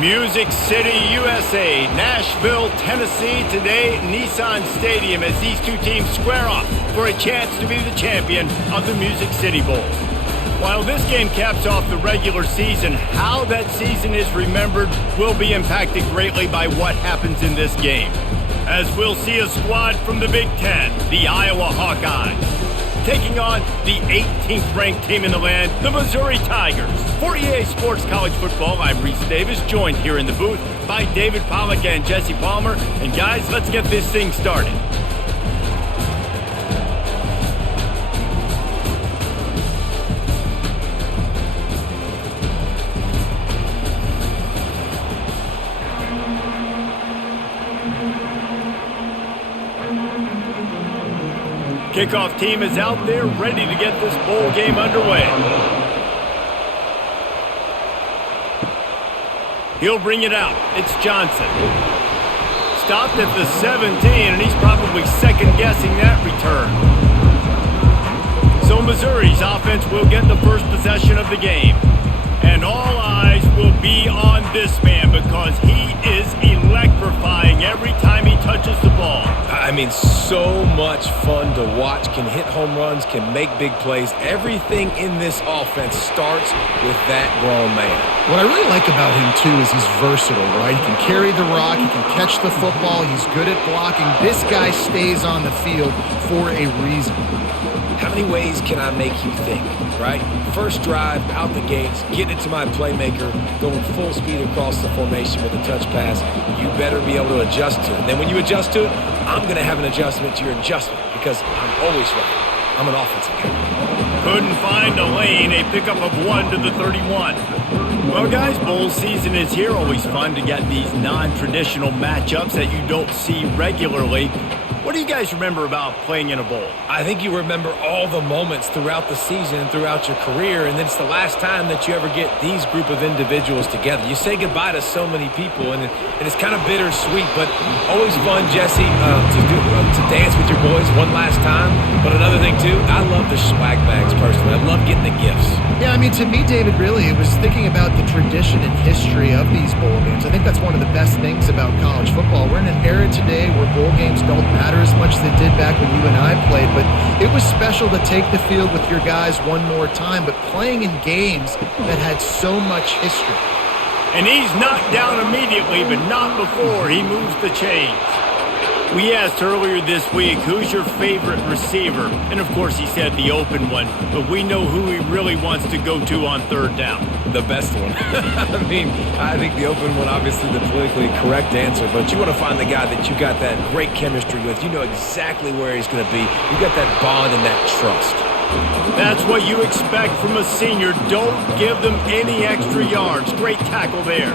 Music City, USA, Nashville, Tennessee. Today, Nissan Stadium as these two teams square off for a chance to be the champion of the Music City Bowl. While this game caps off the regular season, how that season is remembered will be impacted greatly by what happens in this game. As we'll see a squad from the Big Ten, the Iowa Hawkeyes, taking on the 18th ranked team in the land, the Missouri Tigers. For EA Sports College Football, I'm Reese Davis, joined here in the booth by David Pollack and Jesse Palmer. And guys, let's get this thing started. Kickoff team is out there ready to get this bowl game underway. He'll bring it out. It's Johnson. Stopped at the 17, and he's probably second-guessing that return. So Missouri's offense will get the first possession of the game. And all eyes will be on this man because he is electrifying every time he touches the ball. I mean, so much fun to watch. Can hit home runs, can make big plays. Everything in this offense starts with that grown man. What I really like about him, too, is he's versatile, right? He can carry the rock, he can catch the football, he's good at blocking. This guy stays on the field for a reason. How many ways can I make you think, right? First drive, out the gates, getting it to my playmaker, going full speed across the formation with a touch pass. You better be able to adjust to it. Then when you adjust to it, I'm going to have an adjustment to your adjustment because I'm always right. I'm an offensive guy. Couldn't find a lane, a pickup of 1 to the 31. Well, guys, bowl season is here. Always fun to get these non-traditional matchups that you don't see regularly. What do you guys remember about playing in a bowl? I think you remember all the moments throughout the season and throughout your career, and it's the last time that you ever get these group of individuals together. You say goodbye to so many people, and it's kind of bittersweet, but always fun, Jesse, to dance with your boys one last time. But another thing, too, I love the swag bags personally. I love getting the gifts. Yeah, I mean, to me, David, really, it was thinking about the tradition and history of these bowl games. I think that's one of the best things about college football. We're in an era today where bowl games don't matter as much as they did back when you and I played, but it was special to take the field with your guys one more time, but playing in games that had so much history. And he's knocked down immediately, but not before he moves the chains. We asked earlier this week, who's your favorite receiver? And of course he said the open one, but we know who he really wants to go to on third down. The best one. I mean, I think the open one, obviously the politically correct answer, but you want to find the guy that you got that great chemistry with. You know exactly where he's going to be. You got that bond and that trust. That's what you expect from a senior. Don't give them any extra yards. Great tackle there.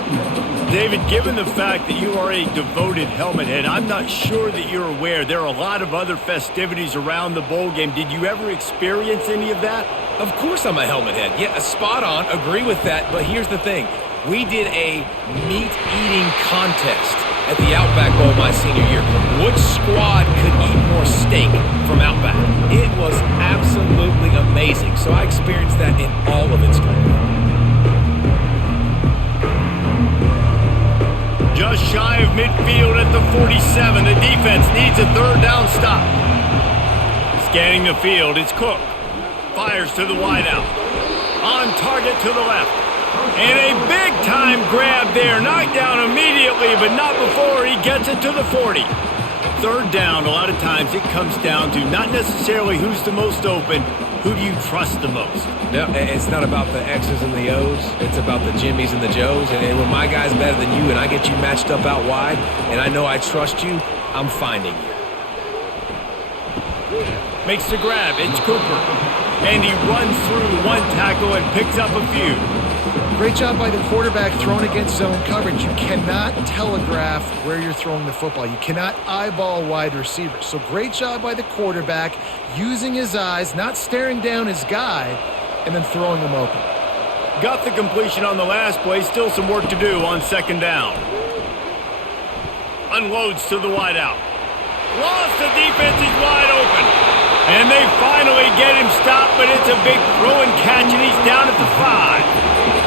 David, given the fact that you are a devoted helmet head, I'm not sure that you're aware there are a lot of other festivities around the bowl game. Did you ever experience any of that? Of course I'm a helmet head. Yeah, spot on. Agree with that. But here's the thing. We did a meat-eating contest at the Outback Bowl my senior year. Which squad could eat more steak from Outback? It was absolutely amazing. So I experienced that in all of its glory. Just shy of midfield at the 47. The defense needs a third down stop. Scanning the field, it's Cook. Fires to the wideout. On target to the left. And a big-time grab there. Knocked down immediately, but not before he gets it to the 40. Third down, a lot of times it comes down to not necessarily who's the most open, who do you trust the most? Yeah, it's not about the X's and the O's. It's about the Jimmies and the Joes. And when my guy's better than you and I get you matched up out wide and I know I trust you, I'm finding you. Makes the grab. It's Cooper. And he runs through one tackle and picks up a few. Great job by the quarterback thrown against zone coverage. You cannot telegraph where you're throwing the football. You cannot eyeball wide receivers. So great job by the quarterback using his eyes, not staring down his guy, and then throwing him open. Got the completion on the last play. Still some work to do on second down. Unloads to the wideout. Lost the defense. He's wide open. And they finally get him stopped, but it's a big throw and catch, and he's down at the 5.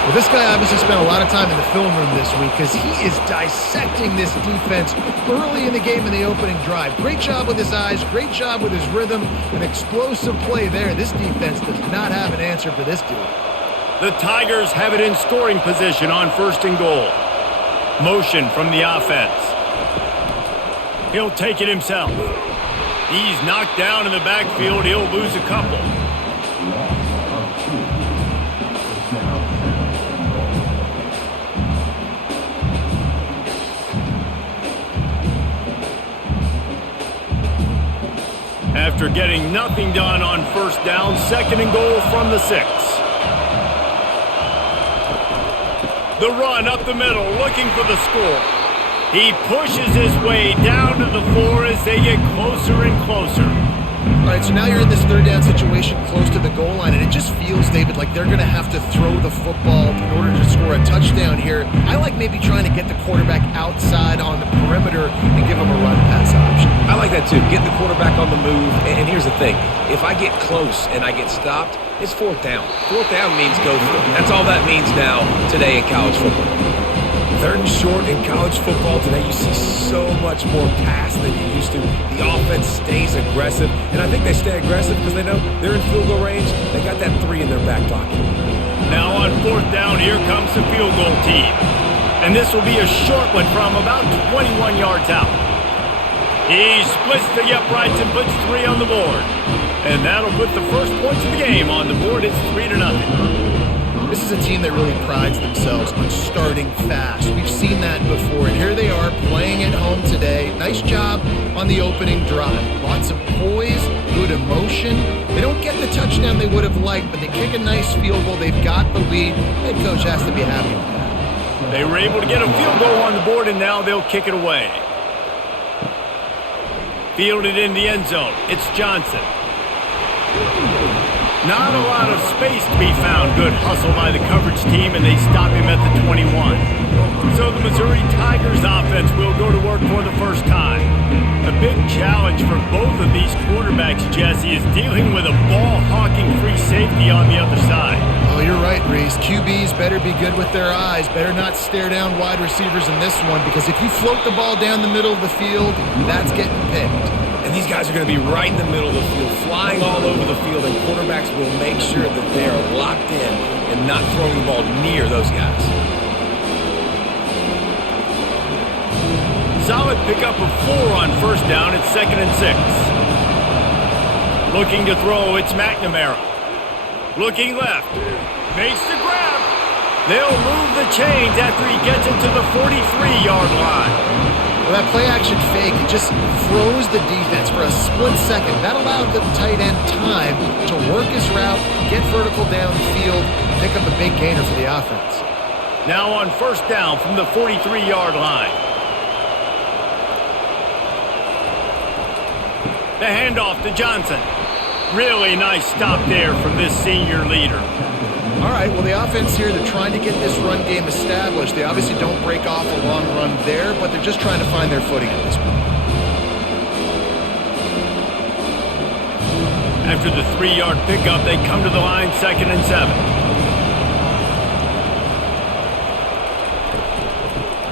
Well, this guy obviously spent a lot of time in the film room this week because he is dissecting this defense early in the game in the opening drive. Great job with his eyes, great job with his rhythm, an explosive play there. This defense does not have an answer for this dude. The Tigers have it in scoring position on 1st and goal. Motion from the offense. He'll take it himself. He's knocked down in the backfield. He'll lose a couple. After getting nothing done on 1st down, 2nd and goal from the 6. The run up the middle, looking for the score. He pushes his way down to the 4 as they get closer and closer. All right, so now you're in this 3rd down situation close to the goal line, and it just feels, David, like they're going to have to throw the football in order to score a touchdown here. I like maybe trying to get the quarterback outside on the perimeter and give him a run-pass option. I like that too. Get the quarterback on the move. And here's the thing. If I get close and I get stopped, it's 4th down. 4th down means go for it. That's all that means now today in college football. 3rd and short in college football today, you see so much more pass than you used to. The offense stays aggressive, and I think they stay aggressive because they know they're in field goal range. They got that 3 in their back pocket. Now on 4th down, here comes the field goal team. And this will be a short one from about 21 yards out. He splits the uprights and puts 3 on the board. And that'll put the first points of the game on the board. It's 3-0. This is a team that really prides themselves on starting fast. We've seen that before, and here they are playing at home today. Nice job on the opening drive. Lots of poise, good emotion. They don't get the touchdown they would have liked, but they kick a nice field goal. They've got the lead. Head coach has to be happy with that. They were able to get a field goal on the board, and now they'll kick it away. Fielded in the end zone. It's Johnson. Not a lot of space to be found. Good hustle by the coverage team, and they stop him at the 21. So the Missouri Tigers offense will go to work for the first time. A big challenge for both of these quarterbacks, Jesse, is dealing with a ball-hawking free safety on the other side. Oh, you're right, Reese. QBs better be good with their eyes. Better not stare down wide receivers in this one, because if you float the ball down the middle of the field, that's getting picked. And these guys are going to be right in the middle of the field, flying all over the field, and quarterbacks will make sure that they are locked in and not throwing the ball near those guys. Solid pickup of 4 on 1st down. It's 2nd and 6. Looking to throw, it's McNamara. Looking left. Makes the grab. They'll move the chains after he gets it to the 43-yard line. Well, that play-action fake, it just froze the defense for a split second. That allowed the tight end time to work his route, get vertical downfield, and pick up a big gainer for the offense. Now on 1st down from the 43-yard line. The handoff to Johnson. Really nice stop there from this senior leader. All right, well, the offense here, they're trying to get this run game established. They obviously don't break off a long run there, but they're just trying to find their footing at this point. After the 3-yard pickup, they come to the line, 2nd and 7.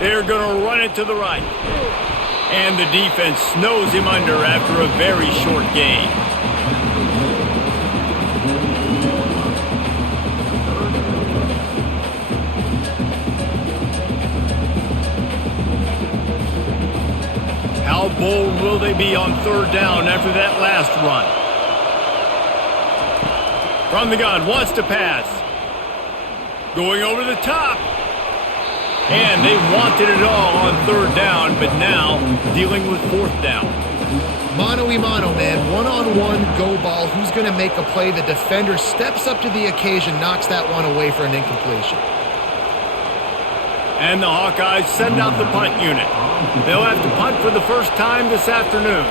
They're going to run it to the right. And the defense snows him under after a very short gain. How bold will they be on 3rd down after that last run? From the gun, wants to pass. Going over the top. And they wanted it all on 3rd down, but now dealing with 4th down. Mano-a-mano, man. One-on-one go ball. Who's going to make a play? The defender steps up to the occasion, knocks that one away for an incompletion. And the Hawkeyes send out the punt unit. They'll have to punt for the first time this afternoon.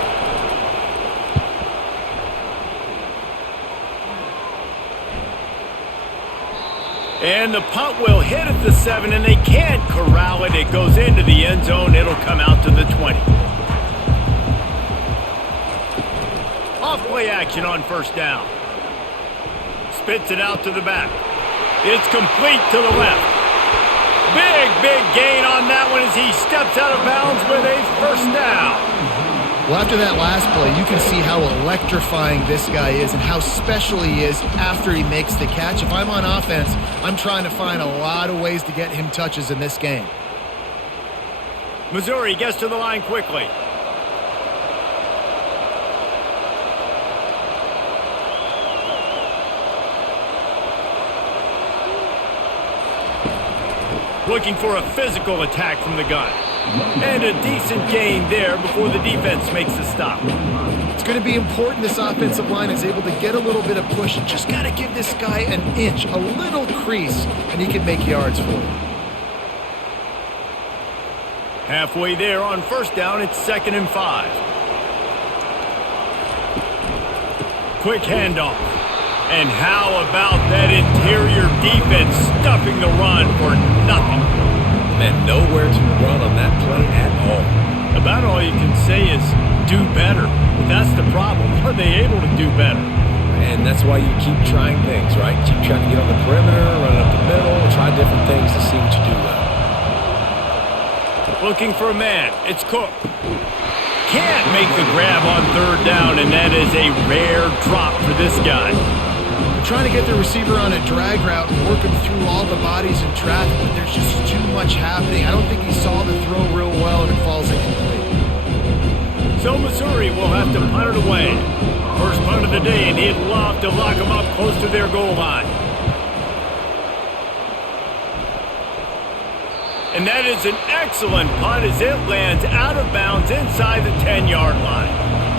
And the punt will hit at the 7, and they can't corral it. It goes into the end zone. It'll come out to the 20. Off play action on 1st down. Spits it out to the back. It's complete to the left. Big gain on that one as he steps out of bounds with a first down. Well, after that last play, you can see how electrifying this guy is and how special he is after he makes the catch. If I'm on offense, I'm trying to find a lot of ways to get him touches in this game. Missouri gets to the line quickly. Looking for a physical attack from the gun. And a decent gain there before the defense makes the stop. It's going to be important this offensive line is able to get a little bit of push. Just got to give this guy an inch, a little crease, and he can make yards for it. Halfway there on first down, it's 2nd and 5. Quick handoff. And how about that interior defense stuffing the run for nothing? Man, nowhere to run on that play at all. About all you can say is do better. But that's the problem. Are they able to do better? And that's why you keep trying things, right? Keep trying to get on the perimeter, run up the middle, try different things to see what you do well. Looking for a man. It's Cook. Can't make the grab on 3rd down, and that is a rare drop for this guy. Trying to get the receiver on a drag route and work him through all the bodies in traffic, but there's just too much happening. I don't think he saw the throw real well, and it falls incomplete. So Missouri will have to punt it away. First punt of the day, and he'd love to lock them up close to their goal line. And that is an excellent punt as it lands out of bounds inside the 10-yard line.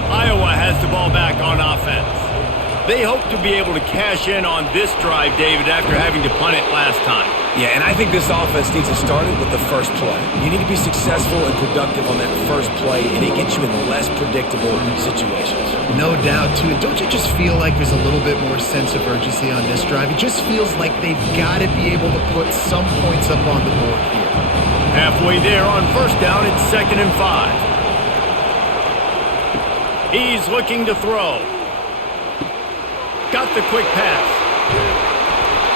Iowa has the ball back on offense. They hope to be able to cash in on this drive, David, after having to punt it last time. Yeah, and I think this offense needs to start it with the first play. You need to be successful and productive on that first play, and it gets you in less predictable situations. No doubt, too. And don't you just feel like there's a little bit more sense of urgency on this drive? It just feels like they've got to be able to put some points up on the board here. Halfway there on first down, it's 2nd and 5. He's looking to throw. Got the quick pass.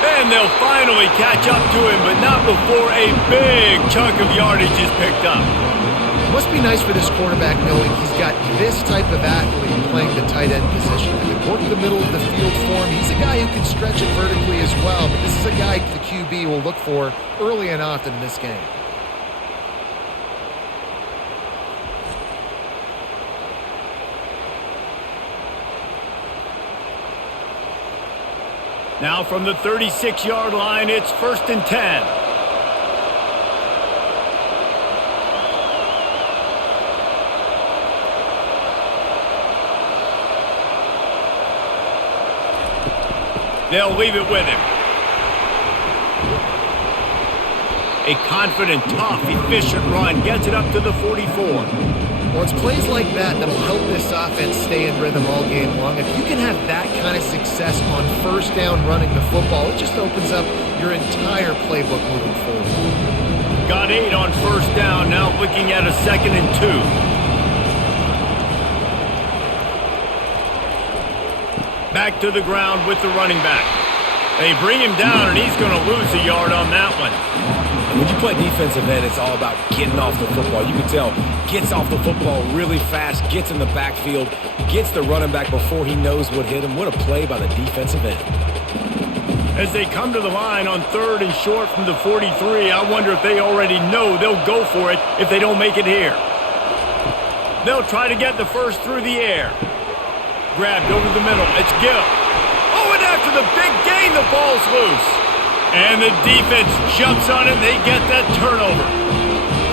And they'll finally catch up to him, but not before a big chunk of yardage is picked up. It must be nice for this quarterback knowing he's got this type of athlete playing the tight end position. He can work the middle of the field for him. He's a guy who can stretch it vertically as well, but this is a guy the QB will look for early and often in this game. Now from the 36-yard line, it's 1st and 10. They'll leave it with him. A confident, tough, efficient run gets it up to the 44. Well, it's plays like that that'll help this offense stay in rhythm all game long. If you can have that kind of success on first down running the football, it just opens up your entire playbook moving forward. Got 8 on first down, now looking at a 2nd and 2. Back to the ground with the running back. They bring him down, and he's going to lose a yard on that one. When you play defensive end, it's all about getting off the football. You can tell, gets off the football really fast, gets in the backfield, gets the running back before he knows what hit him. What a play by the defensive end. As they come to the line on 3rd and short from the 43, I wonder if they already know they'll go for it if they don't make it here. They'll try to get the first through the air. Grabbed over the middle. It's Gill. Oh, and after the big gain, the ball's loose. And the defense jumps on it. They get that turnover.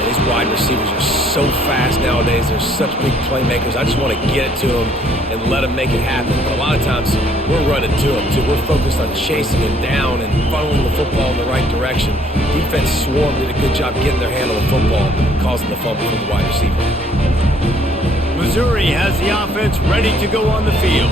These wide receivers are so fast nowadays. They're such big playmakers. I just want to get it to them and let them make it happen. But a lot of times, we're running to them, too. We're focused on chasing them down and funneling the football in the right direction. Defense swarmed, did a good job getting their hand on the football, causing the fumble for the wide receiver. Missouri has the offense ready to go on the field.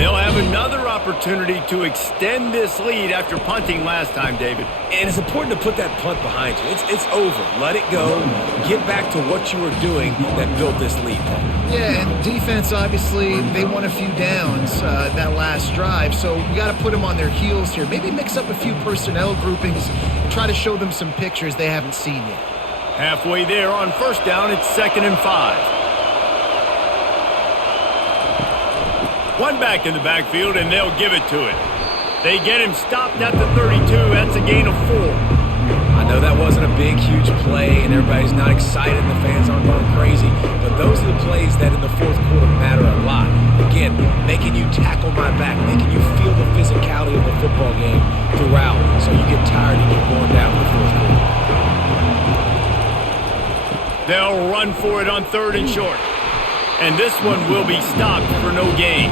They'll have another opportunity to extend this lead after punting last time, David. And it's important to put that punt behind you. It's over. Let it go. Get back to what you were doing that built this lead, Paul. Yeah, and defense, obviously, they won a few downs that last drive, so you got to put them on their heels here. Maybe mix up a few personnel groupings and try to show them some pictures they haven't seen yet. Halfway there on first down, it's 2nd and 5. One back in the backfield, and they'll give it to it. They get him stopped at the 32. That's a gain of 4. I know that wasn't a big, huge play, and everybody's not excited, and the fans aren't going crazy, but those are the plays that in the fourth quarter matter a lot. Again, making you tackle my back, making you feel the physicality of the football game throughout, so you get tired and you're going down in the fourth quarter. They'll run for it on 3rd and short. And this one will be stopped for no gain.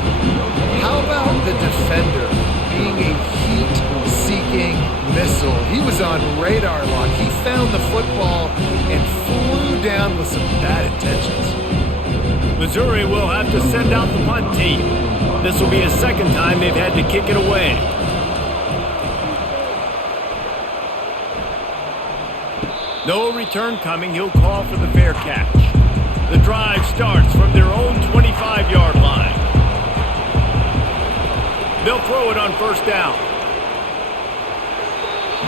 How about the defender being a heat-seeking missile? He was on radar lock. He found the football and flew down with some bad intentions. Missouri will have to send out the punt team. This will be a second time they've had to kick it away. No return coming. He'll call for the fair catch. The drive starts from their own 25-yard line. They'll throw it on first down.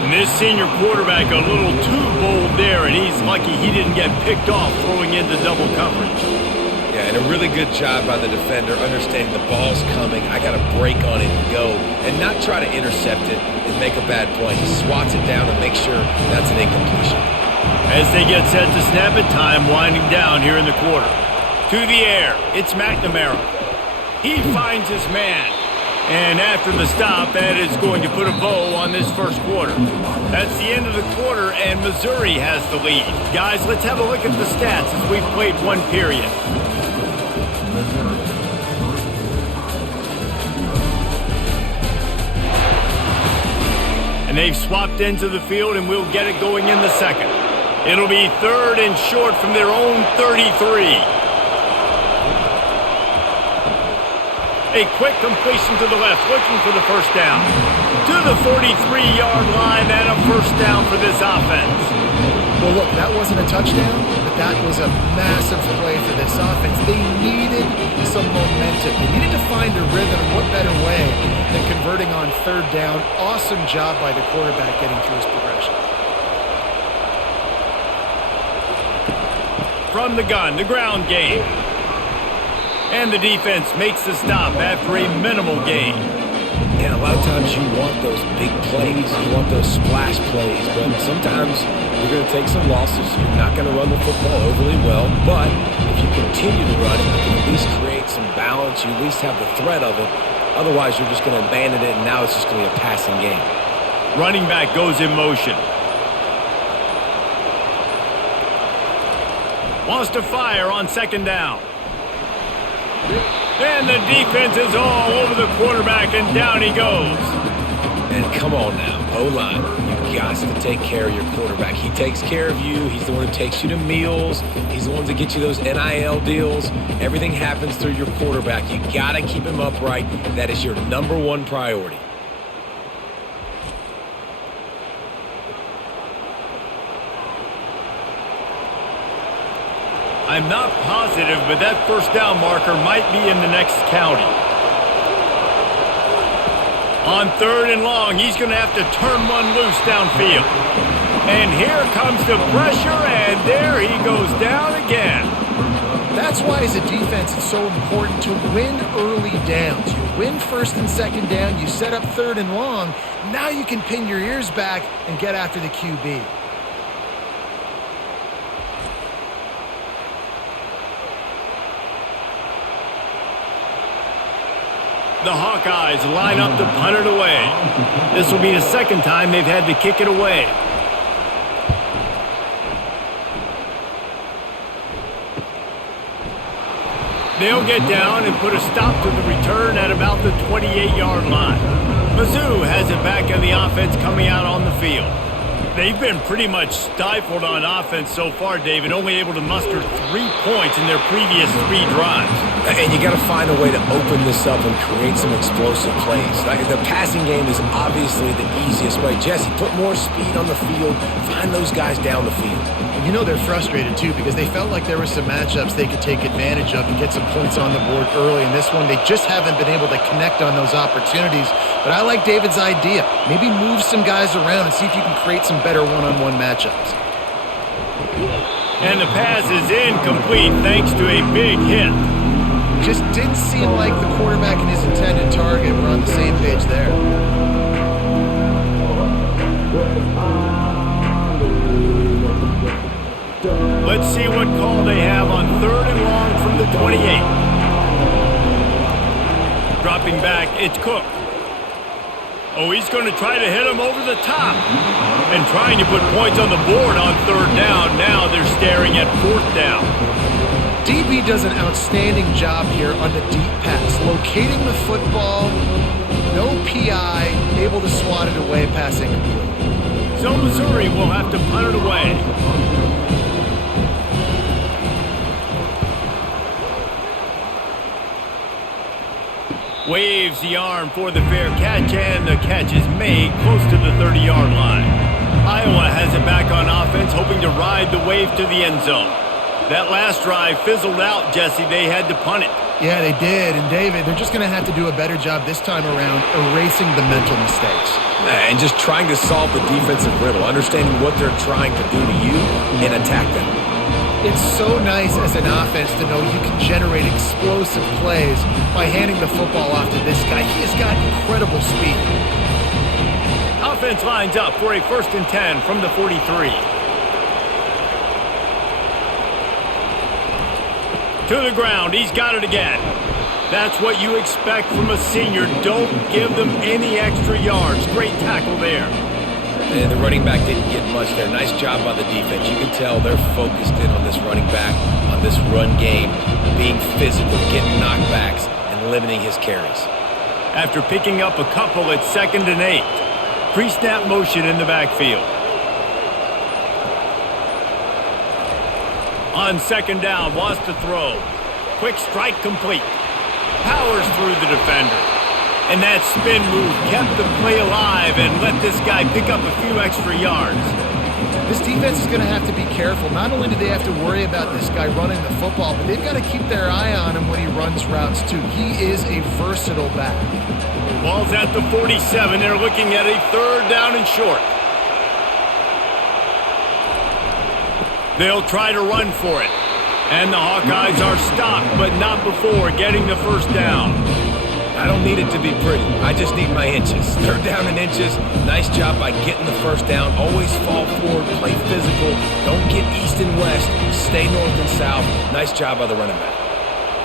And this senior quarterback a little too bold there, and he's lucky he didn't get picked off throwing into double coverage. Yeah, and a really good job by the defender understanding the ball's coming. I got to break on it and go, and not try to intercept it and make a bad play. He swats it down and makes sure that's an incompletion. As they get set to snap it, time winding down here in the quarter. To the air, it's McNamara. He finds his man. And after the stop, that is going to put a bow on this first quarter. That's the end of the quarter, and Missouri has the lead. Guys, let's have a look at the stats as we've played one period. And they've swapped into the field, and we'll get it going in the second. It'll be 3rd and short from their own 33. A quick completion to the left, looking for the first down. To the 43-yard line, and a first down for this offense. Well, look, that wasn't a touchdown, but that was a massive play for this offense. They needed some momentum. They needed to find a rhythm. What better way than converting on 3rd down? Awesome job by the quarterback getting through his progression. From the gun, the ground game. And the defense makes the stop after a minimal gain. And a lot of times you want those big plays, you want those splash plays, but sometimes you're going to take some losses. You're not going to run the football overly well, but if you continue to run it, you can at least create some balance. You at least have the threat of it. Otherwise, you're just going to abandon it, and now it's just going to be a passing game. Running back goes in motion. Wants to fire on 2nd down. And the defense is all over the quarterback, and down he goes. And come on now, O-line, you got to take care of your quarterback. He takes care of you. He's the one who takes you to meals. He's the one that gets you those NIL deals. Everything happens through your quarterback. You got to keep him upright. That is your #1 priority. I'm not positive, but that first down marker might be in the next county. On 3rd and long, he's going to have to turn one loose downfield. And here comes the pressure, and there he goes down again. That's why, as a defense, it's so important to win early downs. You win 1st and 2nd down, you set up 3rd and long. Now you can pin your ears back and get after the QB. The Hawkeyes line up to punt it away. This will be the second time they've had to kick it away. They'll get down and put a stop to the return at about the 28-yard line. Mizzou has it back in the offense coming out on the field. They've been pretty much stifled on offense so far, David, only able to muster 3 points in their previous 3 drives. And you got to find a way to open this up and create some explosive plays. Like, the passing game is obviously the easiest way. Jesse, put more speed on the field. Find those guys down the field. You know they're frustrated, too, because they felt like there were some matchups they could take advantage of and get some points on the board early. In this one, they just haven't been able to connect on those opportunities. But I like David's idea. Maybe move some guys around and see if you can create some better one-on-one matchups. And the pass is incomplete thanks to a big hit. Just didn't seem like the quarterback and his intended target were on the same page there. Let's see what call they have on 3rd and long from the 28. Dropping back, it's Cook. Oh, he's going to try to hit him over the top. And trying to put points on the board on 3rd down. Now they're staring at 4th down. DB does an outstanding job here on the deep pass. Locating the football, no PI, able to swat it away, pass incomplete. So Missouri will have to punt it away. Waves the arm for the fair catch, and the catch is made close to the 30-yard line. Iowa has it back on offense, hoping to ride the wave to the end zone. That last drive fizzled out, Jesse. They had to punt it. Yeah, they did. And, David, they're just going to have to do a better job this time around erasing the mental mistakes. And just trying to solve the defensive riddle, understanding what they're trying to do to you and attack them. It's so nice as an offense to know you can generate explosive plays by handing the football off to this guy. He has got incredible speed. Offense lines up for a 1st and 10 from the 43. To the ground, he's got it again. That's what you expect from a senior. Don't give them any extra yards. Great tackle there. And the running back didn't get much there. Nice job by the defense. You can tell they're focused in on this running back, on this run game, being physical, getting knockbacks, and limiting his carries. After picking up a couple at 2nd and 8. Pre-snap motion in the backfield. On 2nd down, wants to throw. Quick strike complete. Powers through the defender. And that spin move kept the play alive and let this guy pick up a few extra yards. This defense is going to have to be careful. Not only do they have to worry about this guy running the football, but they've got to keep their eye on him when he runs routes too. He is a versatile back. Ball's at the 47. They're looking at a 3rd down and short. They'll try to run for it. And the Hawkeyes are stopped, but not before getting the 1st down. I don't need it to be pretty. I just need my inches. 3rd down and inches. Nice job by getting the 1st down. Always fall forward, play physical. Don't get east and west. Stay north and south. Nice job by the running back.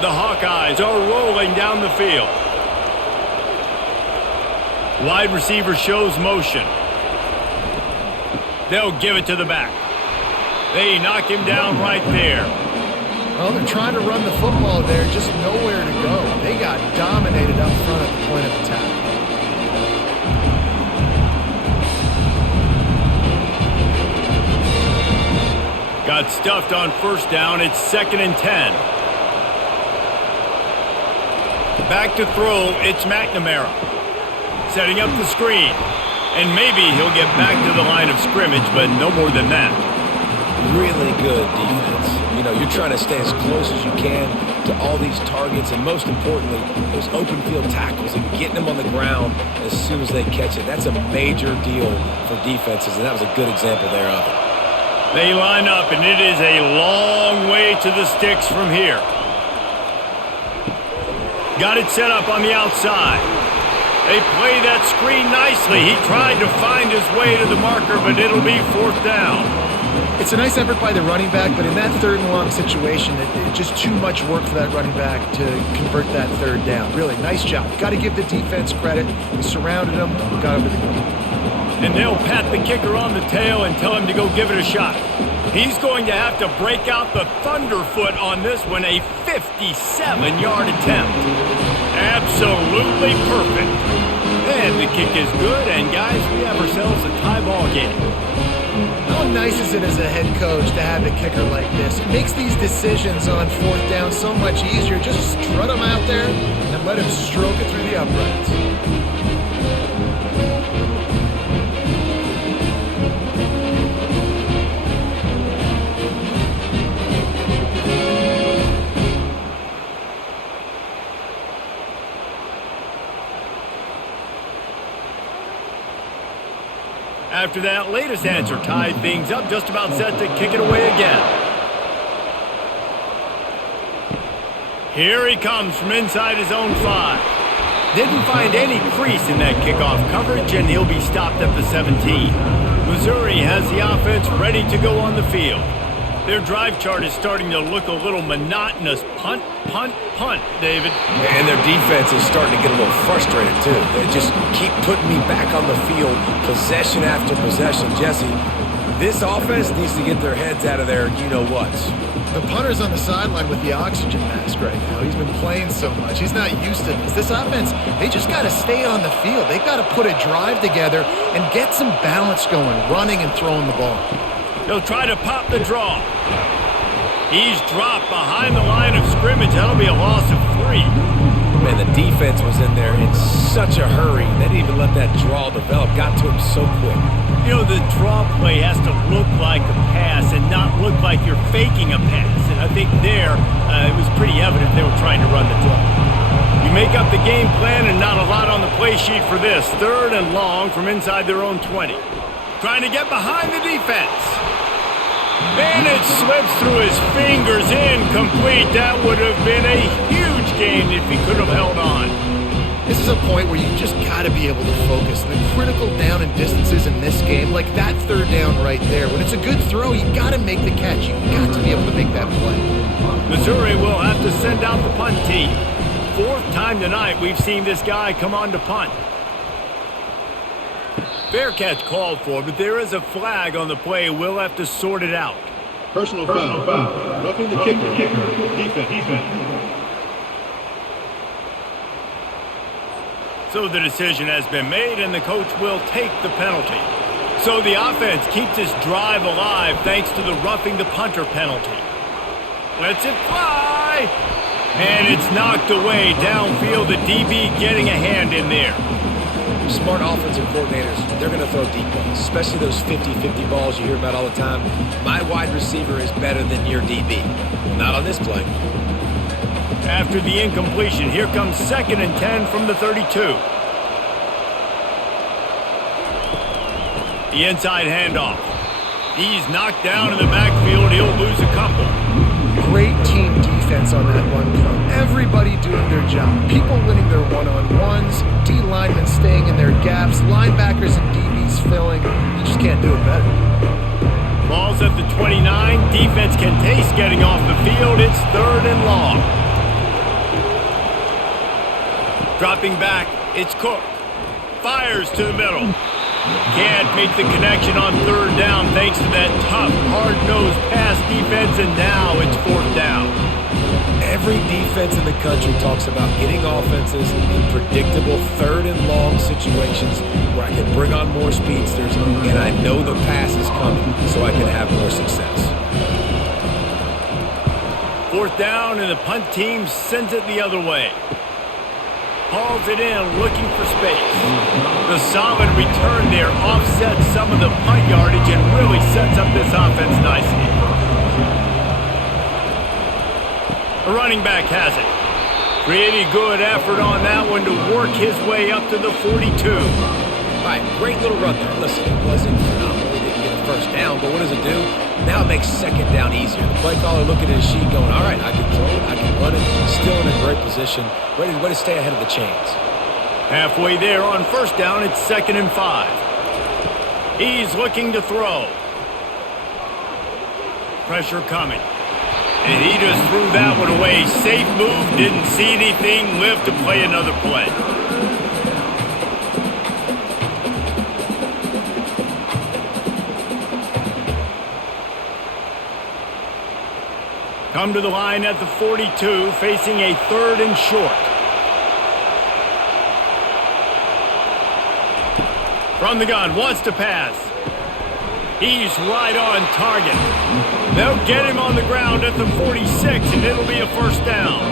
The Hawkeyes are rolling down the field. Wide receiver shows motion. They'll give it to the back. They knock him down right there. Well, they're trying to run the football there, just nowhere to go. They got dominated up front at the point of attack. Got stuffed on 1st down. It's 2nd and 10. Back to throw. It's McNamara. Setting up the screen. And maybe he'll get back to the line of scrimmage, but no more than that. Really good defense. You know, you're trying to stay as close as you can to all these targets, and most importantly, those open field tackles and getting them on the ground as soon as they catch it. That's a major deal for defenses, and that was a good example there of it. They line up, and it is a long way to the sticks from here. Got it set up on the outside. They play that screen nicely. He tried to find his way to the marker, but it'll be 4th down. It's a nice effort by the running back, but in that 3rd and long situation, it's just too much work for that running back to convert that 3rd down. Really, nice job. Got to give the defense credit. They surrounded him, got him to the goal. And they'll pat the kicker on the tail and tell him to go give it a shot. He's going to have to break out the thunderfoot on this one, a 57-yard attempt. Absolutely perfect. And the kick is good, and guys, we have ourselves a tie ball game. nice is it as a head coach to have a kicker like this? It makes these decisions on fourth down so much easier. Just strut him out there and let him stroke it through the uprights. After that latest answer tied things up, just about set to kick it away again. Here he comes from inside his own 5. Didn't find any crease in that kickoff coverage, and he'll be stopped at the 17. Missouri has the offense ready to go on the field. Their drive chart is starting to look a little monotonous. Punt, punt, punt, David. And their defense is starting to get a little frustrated, too. They just keep putting me back on the field, possession after possession. Jesse, this offense needs to get their heads out of their you-know-whats. The punter's on the sideline with the oxygen mask right now. He's been playing so much. He's not used to this. This offense, they just got to stay on the field. They've got to put a drive together and get some balance going, running and throwing the ball. They'll try to pop the draw. He's dropped behind the line of scrimmage. That'll be a loss of 3. Man, the defense was in there in such a hurry. They didn't even let that draw develop. Got to him so quick. You know, the draw play has to look like a pass and not look like you're faking a pass. And I think there, it was pretty evident they were trying to run the draw. You make up the game plan and not a lot on the play sheet for this. 3rd and long from inside their own 20. Trying to get behind the defense. And it slips through his fingers, incomplete. That would have been a huge gain if he could have held on. This is a point where you just got to be able to focus. The critical down and distances in this game, like that 3rd down right there, when it's a good throw, you got to make the catch. You got to be able to make that play. Missouri will have to send out the punt team. 4th time tonight we've seen this guy come on to punt. Fair catch called for, but there is a flag on the play. We'll have to sort it out. Personal foul. Roughing the kicker. Defense. So the decision has been made, and the coach will take the penalty. So the offense keeps this drive alive thanks to the roughing the punter penalty. Lets it fly! And it's knocked away downfield. The DB getting a hand in there. Smart offensive coordinators, they're going to throw deep balls, especially those 50-50 balls you hear about all the time. My wide receiver is better than your DB. Well, not on this play. After the incompletion, here comes 2nd and 10 from the 32. The inside handoff. He's knocked down in the backfield. He'll lose a couple. Great team defense on that one play. Everybody doing their job. People winning their one-on-ones. D linemen staying in their gaps. Linebackers and DBs filling. You just can't do it better. Ball's at the 29. Defense can taste getting off the field. It's 3rd and long. Dropping back, it's Cook. Fires to the middle. Can't make the connection on 3rd down thanks to that tough, hard-nosed pass defense, and now it's 4th down. Every defense in the country talks about getting offenses in predictable 3rd and long situations where I can bring on more speedsters and I know the pass is coming so I can have more success. 4th down, and the punt team sends it the other way. Hauls it in, looking for space. The solid return there offsets some of the punt yardage and really sets up this offense nicely. The running back has it. Pretty good effort on that one to work his way up to the 42. All right, great little run there. Listen, it wasn't phenomenal. He didn't get a 1st down, but what does it do? Now it makes 2nd down easier. The play caller looking at his sheet going, all right, I can throw it, I can run it. Still in a great position. Way to stay ahead of the chains. Halfway there on 1st down, it's 2nd and 5. He's looking to throw. Pressure coming. And he just threw that one away. Safe move, didn't see anything, lived to play another play. Come to the line at the 42, facing a 3rd and short. From the gun, wants to pass. He's right on target. They'll get him on the ground at the 46, and it'll be a first down.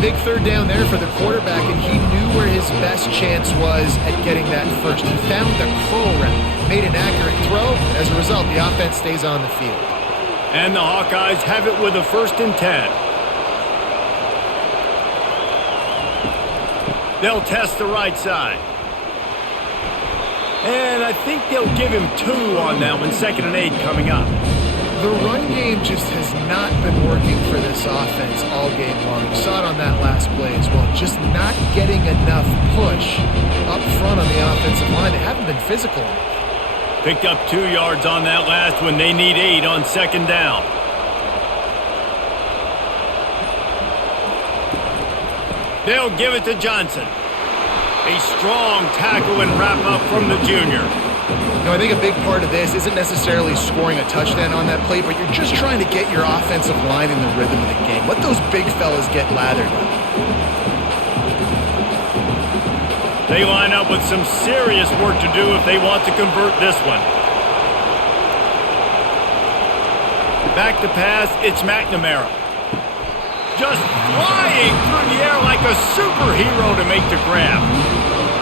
Big third down there for the quarterback, and he knew where his best chance was at getting that first. He found the curl route, made an accurate throw. As a result, the offense stays on the field. And the Hawkeyes have it with a 1st and 10. They'll test the right side. And I think they'll give him 2 on that one. 2nd and 8 coming up. The run game just has not been working for this offense all game long. You saw it on that last play as well. Just not getting enough push up front on the offensive line. They haven't been physical enough. Picked up 2 yards on that last one. They need 8 on 2nd down. They'll give it to Johnson. A strong tackle and wrap up from the junior. You know, I think a big part of this isn't necessarily scoring a touchdown on that play, but you're just trying to get your offensive line in the rhythm of the game. Let those big fellas get lathered up. They line up with some serious work to do if they want to convert this one. Back to pass, it's McNamara. Just flying through the air like a superhero to make the grab.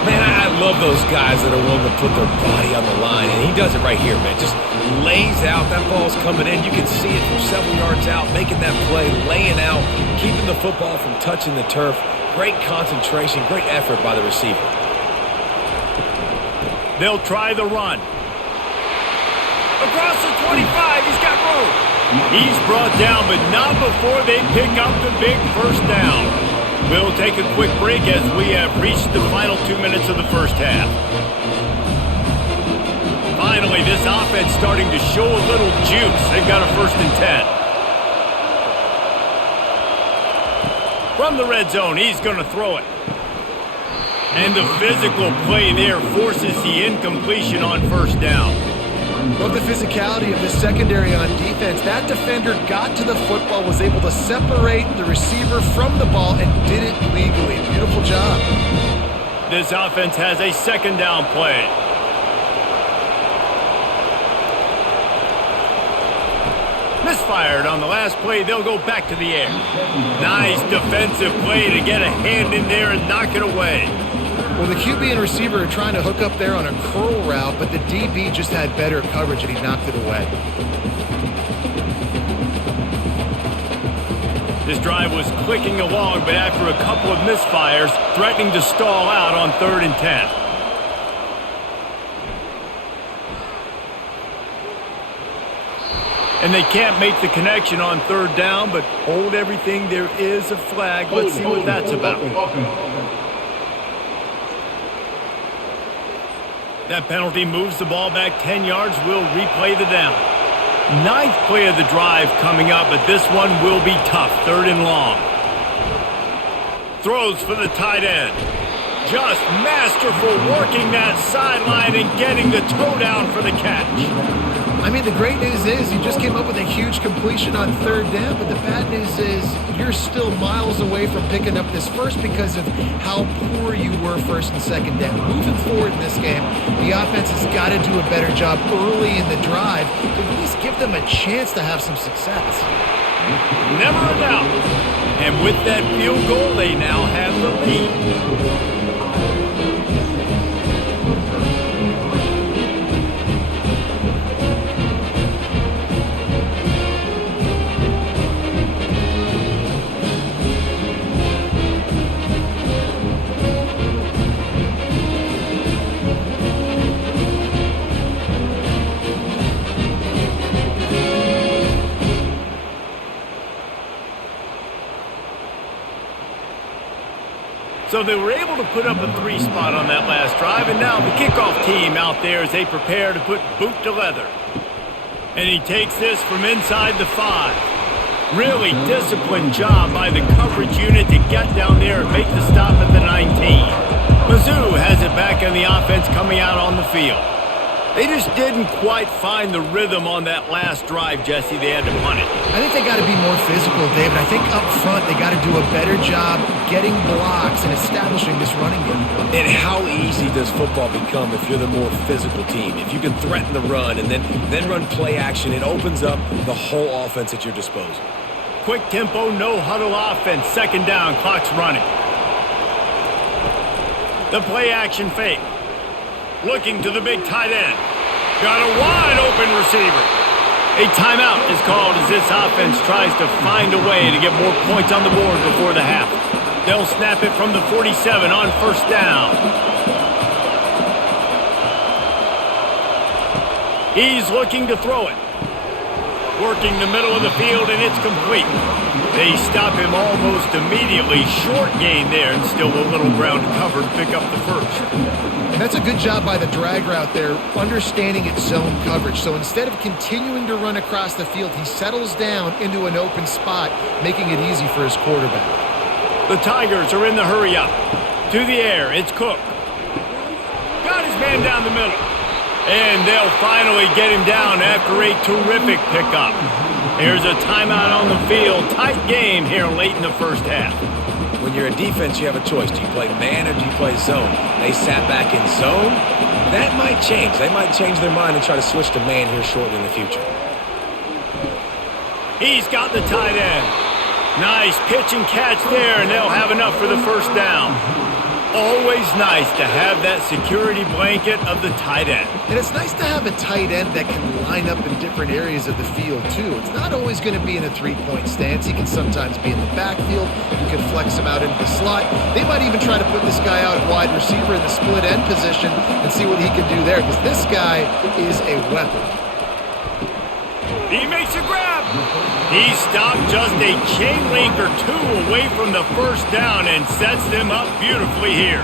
Man, I love those guys that are willing to put their body on the line, and he does it right here, man. Just lays out. That ball's coming in. You can see it from several yards out, making that play, laying out, keeping the football from touching the turf. Great concentration, great effort by the receiver. They'll try the run. Across the 25, he's got room. He's brought down, but not before they pick up the big first down. We'll take a quick break as we have reached the final 2 minutes of the first half. Finally, this offense starting to show a little juice. They've got a 1st and 10. From the red zone, he's going to throw it. And the physical play there forces the incompletion on 1st down. Love the physicality of the secondary on defense. That defender got to the football, was able to separate the receiver from the ball, and did it legally. Beautiful job. This offense has a 2nd down play. Misfired on the last play. They'll go back to the air. Nice defensive play to get a hand in there and knock it away. Well, the QB and receiver are trying to hook up there on a curl route, but the DB just had better coverage, and he knocked it away. This drive was clicking along, but after a couple of misfires, threatening to stall out on 3rd and 10. And they can't make the connection on 3rd down, but hold everything. There is a flag. Let's see what that's about. That penalty moves the ball back 10 yards. We'll replay the down. 9th play of the drive coming up, but this one will be tough. 3rd and long. Throws for the tight end. Just masterful working that sideline and getting the toe down for the catch. I mean, the great news is you just came up with a huge completion on 3rd down, but the bad news is you're still miles away from picking up this first because of how poor you were 1st and 2nd down. Moving forward in this game, the offense has got to do a better job early in the drive to at least give them a chance to have some success. Never a doubt. And with that field goal, they now have the lead. So they were able to put up a 3 spot on that last drive, and now the kickoff team out there as they prepare to put boot to leather. And he takes this from inside the 5. Really disciplined job by the coverage unit to get down there and make the stop at the 19. Mizzou has it back in the offense coming out on the field. They just didn't quite find the rhythm on that last drive, Jesse. They had to punt it. I think they got to be more physical, David. I think up front they got to do a better job getting blocks and establishing this running game. And how easy does football become if you're the more physical team? If you can threaten the run and then run play action, it opens up the whole offense at your disposal. Quick tempo, no huddle offense. Second down, clock's running. The play action fake. Looking to the big tight end. Got a wide open receiver. A timeout is called as this offense tries to find a way to get more points on the board before the half. They'll snap it from the 47 on first down. He's looking to throw it. Working the middle of the field, and it's complete. They stop him almost immediately. Short gain there, and still a little ground to cover to pick up the first. And that's a good job by the drag route there, understanding its zone coverage. So instead of continuing to run across the field, he settles down into an open spot, making it easy for his quarterback. The Tigers are in the hurry up. To the air, it's Cook. Got his man down the middle. And they'll finally get him down after a terrific pickup. Here's a timeout on the field. Tight game here late in the first half. When you're a defense, you have a choice. Do you play man or do you play zone? They sat back in zone. That might change. They might change their mind and try to switch to man here shortly in the future. He's got the tight end. Nice pitch and catch there, and they'll have enough for the first down. Always nice to have that security blanket of the tight end. And it's nice to have a tight end that can line up in different areas of the field, too. It's not always going to be in a three-point stance. He can sometimes be in the backfield. You can flex him out into the slot. They might even try to put this guy out at wide receiver in the split end position and see what he can do there, because this guy is a weapon. He makes a grab. He stopped just a chain link or two away from the first down and sets them up beautifully here.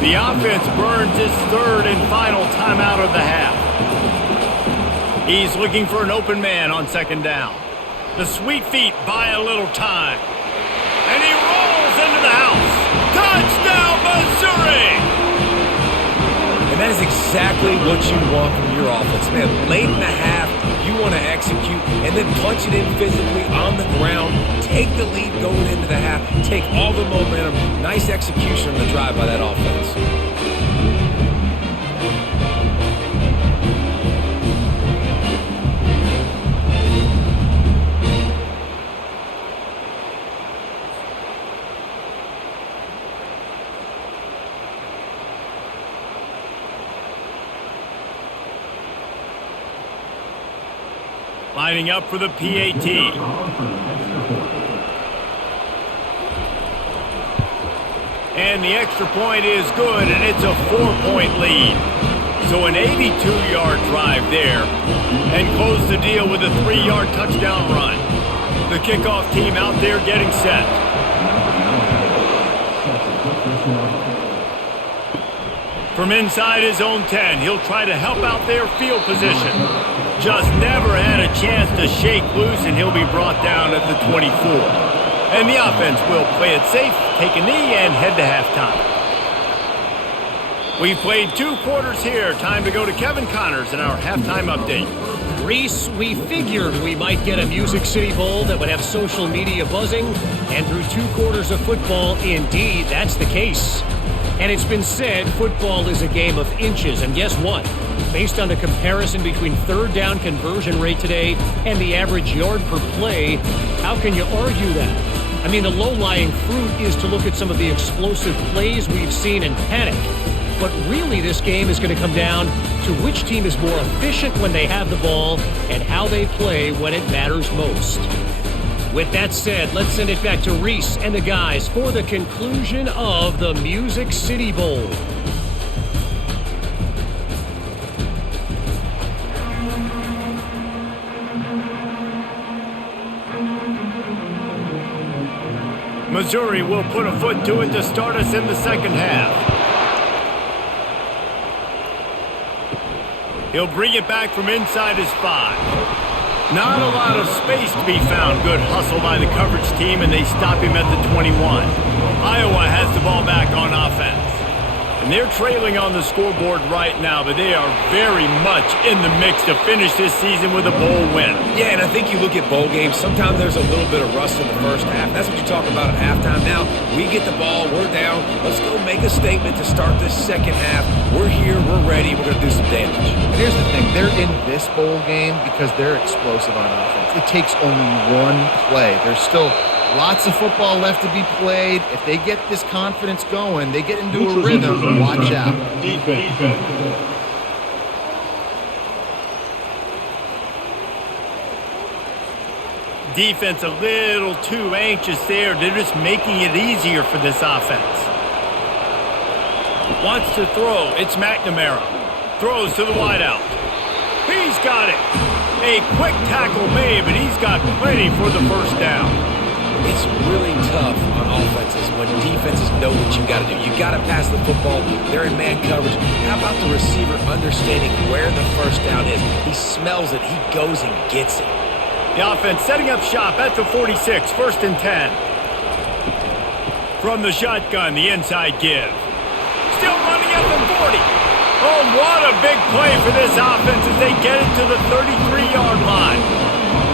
The offense burns its third and final timeout of the half. He's looking for an open man on second down. The sweet feet buy a little time. And he rolls into the house. Touchdown, Missouri! And that is exactly what you want from your offense, man. Late in the half, you want to execute and then punch it in physically on the ground. Take the lead going into the half. Take all the momentum. Nice execution on the drive by that offense. Lining up for the PAT. And the extra point is good, and it's a 4-point lead. So an 82-yard drive there, and close the deal with a 3-yard touchdown run. The kickoff team out there getting set. From inside his own 10, he'll try to help out their field position. Just never had a chance to shake loose, and he'll be brought down at the 24. And the offense will play it safe, take a knee, and head to halftime. We've played 2 quarters here. Time to go to Kevin Connors in our halftime update. Reese, we figured we might get a Music City Bowl that would have social media buzzing, and through 2 quarters of football, indeed, that's the case. And it's been said football is a game of inches, and guess what? Based on the comparison between third down conversion rate today and the average yard per play, how can you argue that? I mean, the low-lying fruit is to look at some of the explosive plays we've seen and panic. But really, this game is going to come down to which team is more efficient when they have the ball and how they play when it matters most. With that said, let's send it back to Reese and the guys for the conclusion of the Music City Bowl. Missouri will put a foot to it to start us in the second half. He'll bring it back from inside his 5. Not a lot of space to be found. Good hustle by the coverage team, and they stop him at the 21. Iowa has the ball back on offense. And they're trailing on the scoreboard right now, but they are very much in the mix to finish this season with a bowl win. Yeah, and I think you look at bowl games, sometimes there's a little bit of rust in the first half. That's what you talk about at halftime. Now, we get the ball, we're down. Let's go make a statement to start this second half. We're here, we're ready, we're going to do some damage. And here's the thing. They're in this bowl game because they're explosive on offense. It takes only one play. There's still lots of football left to be played. If they get this confidence going, they get into a rhythm, watch out. Defense. Defense a little too anxious there. They're just making it easier for this offense. Wants to throw. It's McNamara. Throws to the wideout. He's got it. A quick tackle made, but he's got plenty for the first down. It's really tough on offenses when defenses know what you got to do. You got to pass the football. They're in man coverage. How about the receiver understanding where the first down is? He smells it. He goes and gets it. The offense setting up shop at the 46, 1st and 10. From the shotgun, the inside give. Still running at the 40. Oh, what a big play for this offense as they get it to the 33-yard line.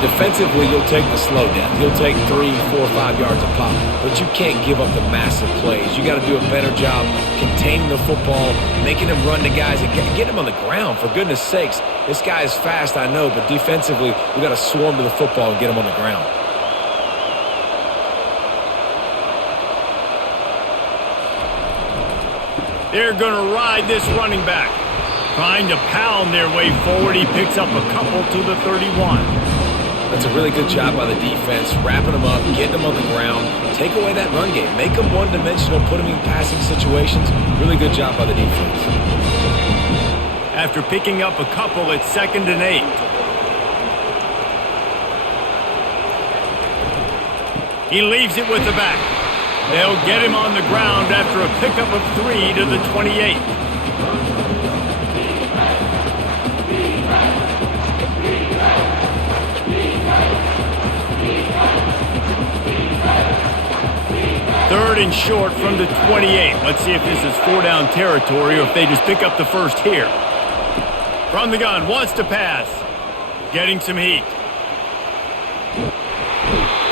Defensively, you'll take the slow down. You'll take 3, 4, 5 yards a pop, but you can't give up the massive plays. You got to do a better job containing the football, making them run to guys, and get them on the ground. For goodness sakes, this guy is fast, I know, but defensively, we got to swarm to the football and get him on the ground. They're going to ride this running back. Trying to pound their way forward. He picks up a couple to the 31. That's a really good job by the defense, wrapping them up, getting them on the ground, take away that run game, make them one-dimensional, put them in passing situations. Really good job by the defense. After picking up a couple, it's 2nd and 8. He leaves it with the back. They'll get him on the ground after a pickup of 3 to the 28. Third and short from the 28. Let's see if this is 4-down territory or if they just pick up the first here. From the gun, wants to pass. Getting some heat.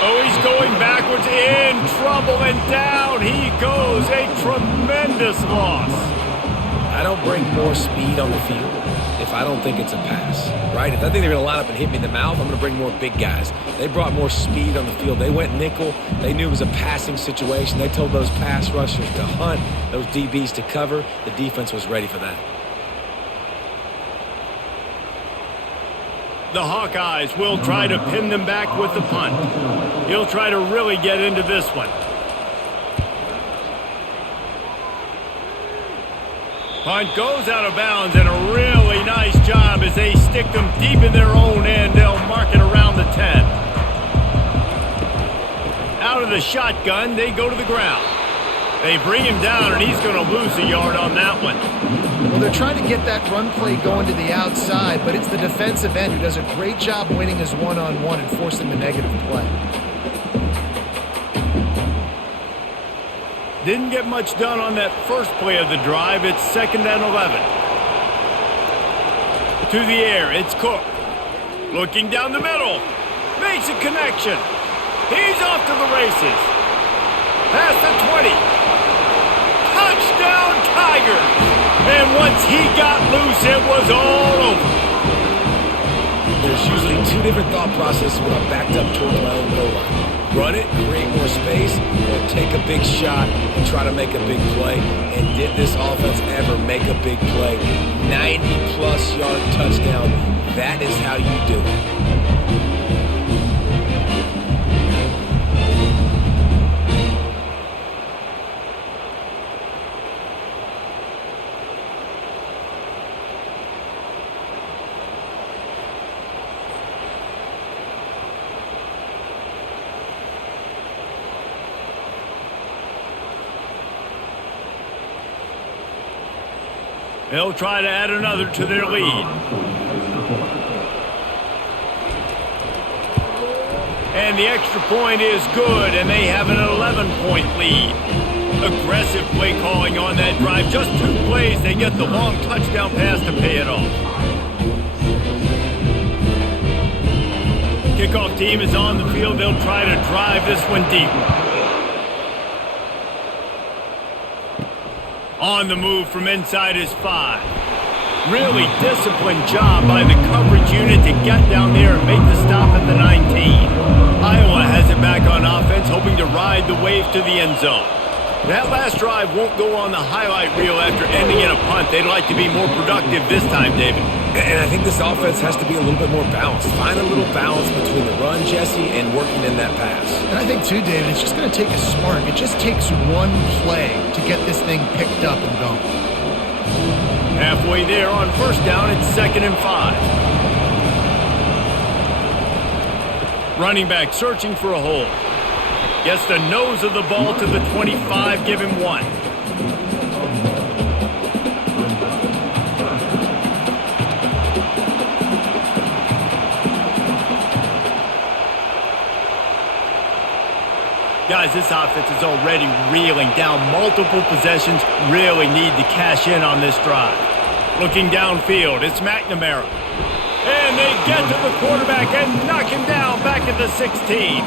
Oh, he's going backwards, in trouble, and down he goes. A tremendous loss. I don't bring more speed on the field if I don't think it's a pass, right? If I think they're going to line up and hit me in the mouth, I'm going to bring more big guys. They brought more speed on the field. They went nickel. They knew it was a passing situation. They told those pass rushers to hunt, those DBs to cover. The defense was ready for that. The Hawkeyes will try to pin them back with the punt. He'll try to really get into this one. Punt goes out of bounds, and a really nice job as they stick them deep in their own end. They'll mark it around the 10. Out of the shotgun, they go to the ground. They bring him down, and he's going to lose a yard on that one. Well, they're trying to get that run play going to the outside, but it's the defensive end who does a great job winning his one-on-one and forcing the negative play. Didn't get much done on that first play of the drive. It's 2nd and 11. To the air, it's Cook. Looking down the middle. Makes a connection. He's off to the races. Past the 20. Touchdown Tigers. And once he got loose, it was all over. There's usually 2 different thought processes when I'm backed up towards my own goal line. Run it, create more space, or take a big shot and try to make a big play. And did this offense ever make a big play? 90-plus yard touchdown. That is how you do it. They'll try to add another to their lead. And the extra point is good, and they have an 11-point lead. Aggressive play calling on that drive. Just 2 plays, they get the long touchdown pass to pay it off. Kickoff team is on the field. They'll try to drive this one deep. On the move from inside his 5. Really disciplined job by the coverage unit to get down there and make the stop at the 19. Iowa has it back on offense, hoping to ride the wave to the end zone. That last drive won't go on the highlight reel after ending in a punt. They'd like to be more productive this time, David. And I think this offense has to be a little bit more balanced. Find a little balance between the run, Jesse, and working in that pass. And I think, too, David, it's just going to take a spark. It just takes one play to get this thing picked up and going. Halfway there on first down, it's 2nd and 5. Running back searching for a hole. Gets the nose of the ball to the 25, give him 1. Guys, this offense is already reeling down multiple possessions. Really need to cash in on this drive. Looking downfield, it's McNamara. And they get to the quarterback and knock him down back at the 16.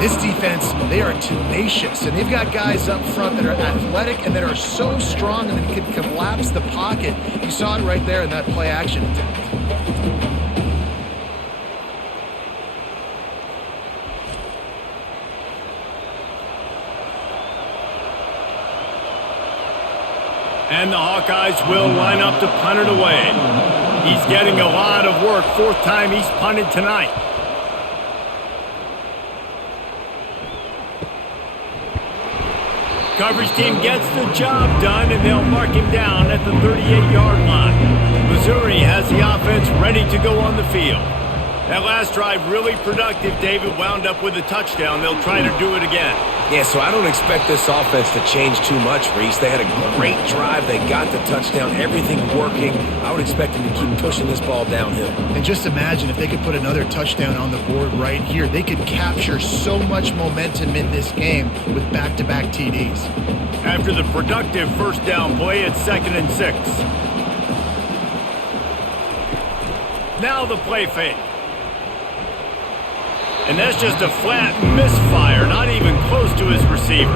This defense, they are tenacious, and they've got guys up front that are athletic and that are so strong and that can collapse the pocket. You saw it right there in that play action attempt. And the Hawkeyes will line up to punt it away. He's getting a lot of work. 4th time he's punted tonight. Coverage team gets the job done, and they'll mark him down at the 38-yard line. Missouri has the offense ready to go on the field. That last drive really productive. David wound up with a touchdown. They'll try to do it again. Yeah, so I don't expect this offense to change too much, Reese. They had a great drive. They got the touchdown. Everything working. I would expect them to keep pushing this ball downhill. And just imagine if they could put another touchdown on the board right here. They could capture so much momentum in this game with back-to-back TDs. After the productive first down play, it's 2nd and 6. Now the play fake. And that's just a flat misfire, not even close to his receiver.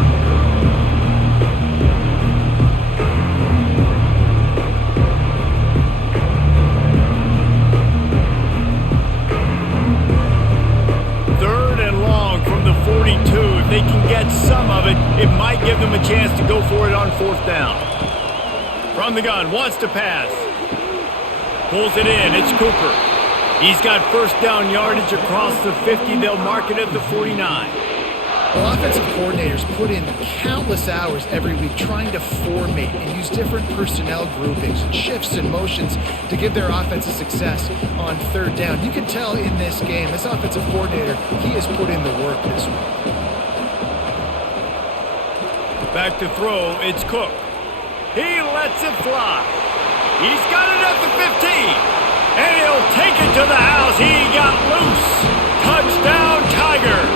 Third and long from the 42. If they can get some of it, it might give them a chance to go for it on 4th down. From the gun, wants to pass. Pulls it in, it's Cooper. He's got first down yardage across the 50. They'll mark it at the 49. Well, offensive coordinators put in countless hours every week trying to formate and use different personnel groupings and shifts and motions to give their offensive success on 3rd down. You can tell in this game, this offensive coordinator, he has put in the work this week. Back to throw, it's Cook. He lets it fly. He's got it at the 15. And he'll take it to the house. He got loose. Touchdown, Tigers.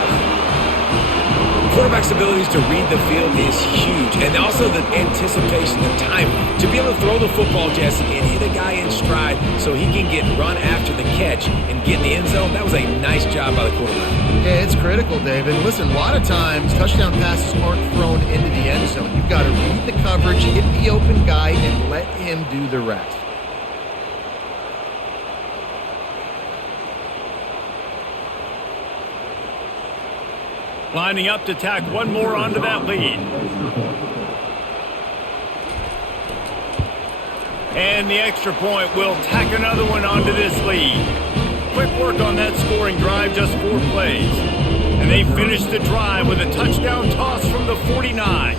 Quarterback's abilities to read the field is huge. And also the anticipation, the time to be able to throw the football, Jesse, and hit a guy in stride so he can get run after the catch and get in the end zone. That was a nice job by the quarterback. Yeah, it's critical, David. Listen, a lot of times touchdown passes aren't thrown into the end zone. You've got to read the coverage, hit the open guy, and let him do the rest. Lining up to tack one more onto that lead. And the extra point will tack another one onto this lead. Quick work on that scoring drive, just 4 plays. And they finish the drive with a touchdown toss from the 49.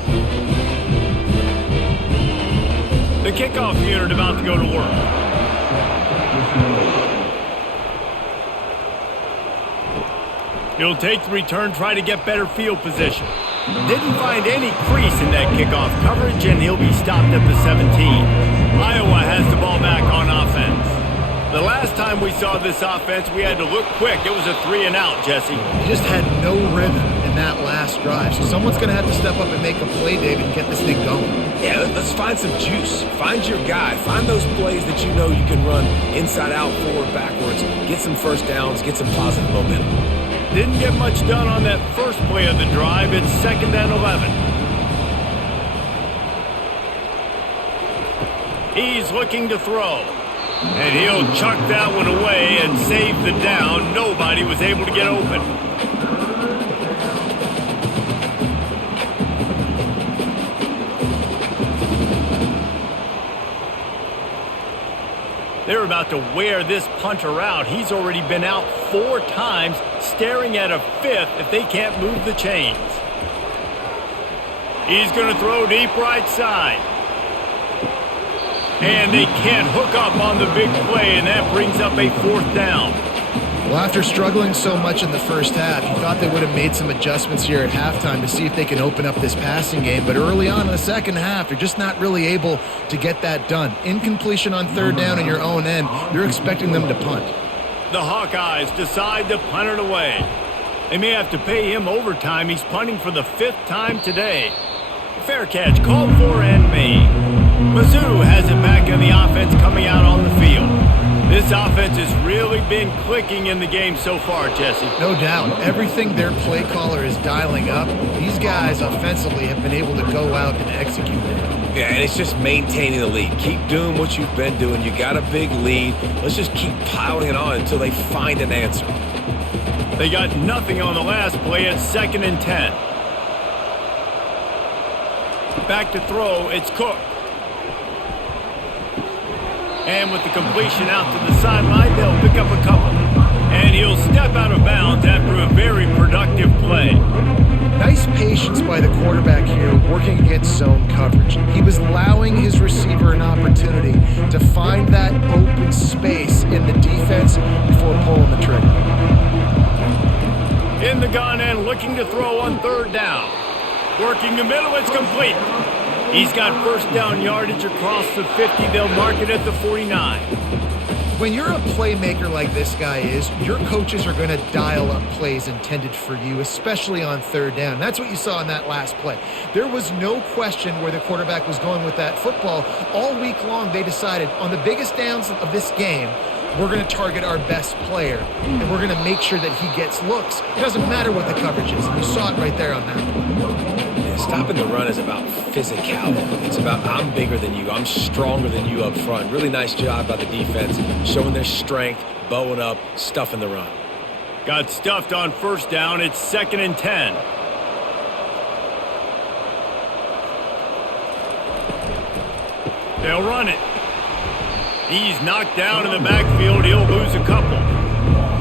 The kickoff unit about to go to work. He'll take the return, try to get better field position. Didn't find any crease in that kickoff coverage, and he'll be stopped at the 17. Iowa has the ball back on offense. The last time we saw this offense, we had to look quick. It was a 3-and-out, Jesse. He just had no rhythm. And in that last drive. So someone's going to have to step up and make a play, David, and get this thing going. Yeah, let's find some juice. Find your guy. Find those plays that you know you can run inside out, forward, backwards. Get some first downs. Get some positive momentum. Didn't get much done on that first play of the drive. It's 2nd and 11. He's looking to throw. And he'll chuck that one away and save the down. Nobody was able to get open. They're about to wear this punter out. He's already been out 4 times, staring at a 5th if they can't move the chains. He's going to throw deep right side. And they can't hook up on the big play, and that brings up a 4th down. Well, after struggling so much in the first half, you thought they would have made some adjustments here at halftime to see if they can open up this passing game. But early on in the second half, they're just not really able to get that done. Incompletion on 3rd down in your own end, you're expecting them to punt. The Hawkeyes decide to punt it away. They may have to pay him overtime. He's punting for the 5th time today. Fair catch, called for and made. Mizzou has it back in the offense coming out on the field. This offense has really been clicking in the game so far, Jesse. No doubt. Everything their play caller is dialing up, these guys offensively have been able to go out and execute it. Yeah, and it's just maintaining the lead. Keep doing what you've been doing. You got a big lead. Let's just keep piling it on until they find an answer. They got nothing on the last play at 2nd and 10. Back to throw, it's Cook. And with the completion out to the sideline, they'll pick up a couple. And he'll step out of bounds after a very productive play. Nice patience by the quarterback here, working against zone coverage. He was allowing his receiver an opportunity to find that open space in the defense before pulling the trigger. In the gun and looking to throw on 3rd down. Working the middle, it's complete. He's got first down yardage across the 50. They'll mark it at the 49. When you're a playmaker like this guy is, your coaches are going to dial up plays intended for you, especially on 3rd down. That's what you saw in that last play. There was no question where the quarterback was going with that football. All week long, they decided on the biggest downs of this game, we're going to target our best player, and we're going to make sure that he gets looks. It doesn't matter what the coverage is. And you saw it right there on that play. Stopping the run is about physicality. It's about I'm bigger than you. I'm stronger than you up front. Really nice job by the defense, showing their strength, bowing up, stuffing the run. Got stuffed on 1st down. It's 2nd and 10. They'll run it. He's knocked down in the backfield. He'll lose a couple.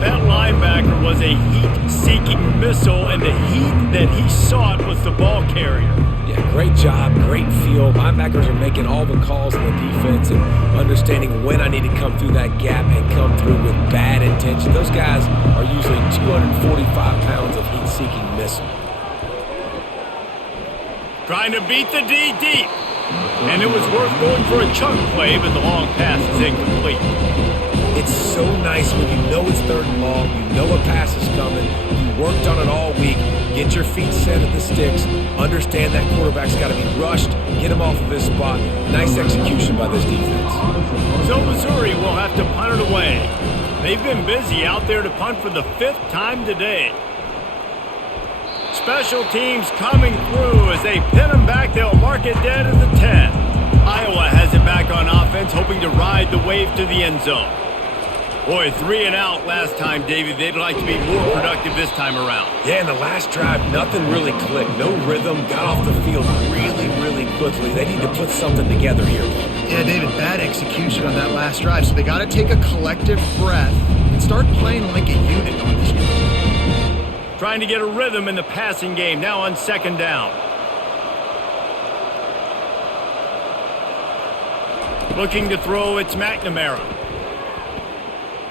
That linebacker was a heat-seeking missile, and the heat that he sought was the ball carrier. Yeah, great job, great feel. Linebackers are making all the calls in the defense and understanding when I need to come through that gap and come through with bad intention. Those guys are usually 245 pounds of heat-seeking missile. Trying to beat the D deep. And it was worth going for a chunk play, but the long pass is incomplete. It's so nice when you know it's 3rd and long, you know a pass is coming, you worked on it all week, get your feet set at the sticks, understand that quarterback's got to be rushed, get him off of his spot. Nice execution by this defense. So Missouri will have to punt it away. They've been busy out there to punt for the 5th time today. Special teams coming through as they pin them back. They'll mark it dead at the 10. Iowa has it back on offense, hoping to ride the wave to the end zone. Boy, 3 and out last time, David. They'd like to be more productive this time around. Yeah, in the last drive, nothing really clicked. No rhythm, got off the field really, really quickly. They need to put something together here. Yeah, David, bad execution on that last drive. So they got to take a collective breath and start playing like a unit on this game. Trying to get a rhythm in the passing game, now on 2nd down. Looking to throw, it's McNamara.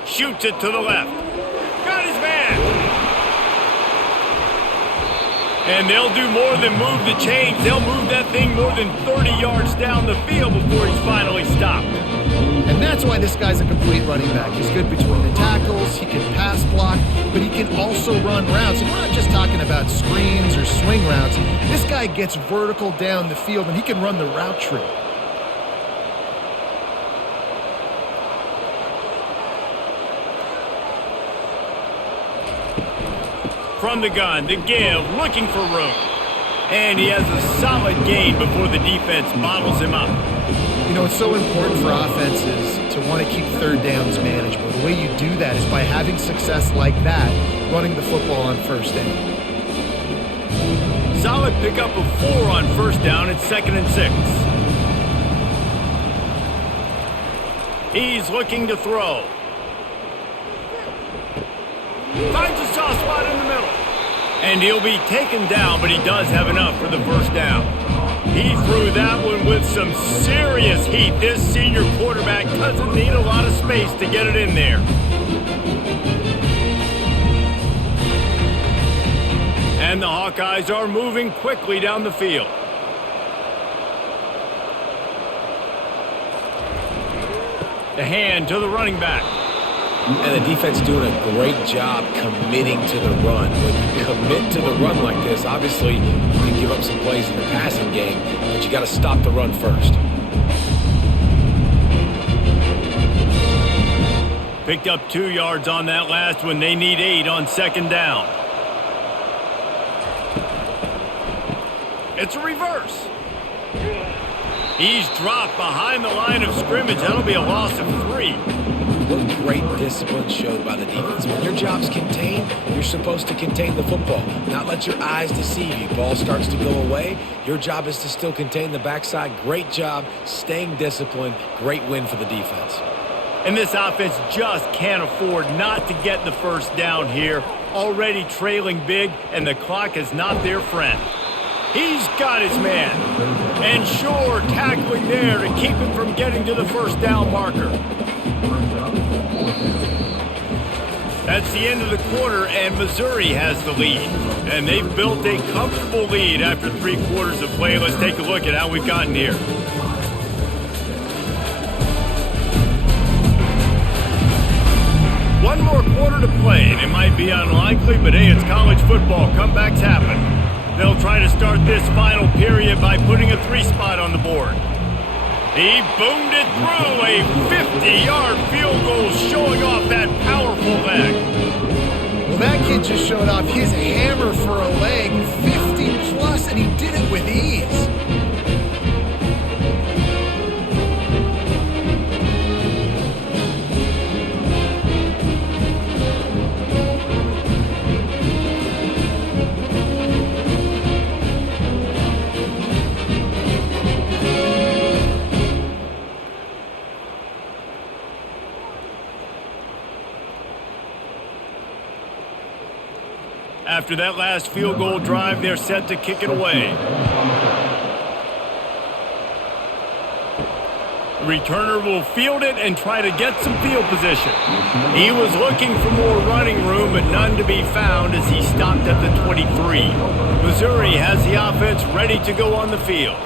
Shoots it to the left. Got his man. And they'll do more than move the chains. They'll move that thing more than 30 yards down the field before he's finally stopped. And that's why this guy's a complete running back. He's good between the tackles, he can pass block, but he can also run routes. And we're not just talking about screens or swing routes. This guy gets vertical down the field, and he can run the route tree. From the gun, the give, looking for room. And he has a solid gain before the defense bottles him up. You know, it's so important for offenses to want to keep third downs manageable. The way you do that is by having success like that, running the football on first down. Solid pickup of 4 on first down at 2nd and 6. He's looking to throw. Finds a soft spot in the middle. And he'll be taken down, but he does have enough for the first down. He threw that one with some serious heat. This senior quarterback doesn't need a lot of space to get it in there. And the Hawkeyes are moving quickly down the field. The hand to the running back. And the defense doing a great job committing to the run. When you commit to the run like this, obviously you can give up some plays in the passing game, but you got to stop the run first. Picked up 2 yards on that last one. They need 8 on 2nd down. It's a reverse. He's dropped behind the line of scrimmage. That'll be a loss of 3. What great discipline showed by the defense. When your job's contained, you're supposed to contain the football, not let your eyes deceive you. Ball starts to go away. Your job is to still contain the backside. Great job, staying disciplined. Great win for the defense. And this offense just can't afford not to get the first down here. Already trailing big, and the clock is not their friend. He's got his man. And sure, tackling there to keep him from getting to the first down marker. That's the end of the quarter, and Missouri has the lead. And they've built a comfortable lead after 3 quarters of play. Let's take a look at how we've gotten here. One more quarter to play, and it might be unlikely, but hey, it's college football. Comebacks happen. They'll try to start this final period by putting a 3 spot on the board. He boomed it through a 50-yard field goal, showing off that powerful leg. Well, that kid just showed off his hammer for a leg, 50-plus, and he did it with ease. After that last field goal drive, they're set to kick it away. The returner will field it and try to get some field position. He was looking for more running room, but none to be found as he stopped at the 23. Missouri has the offense ready to go on the field.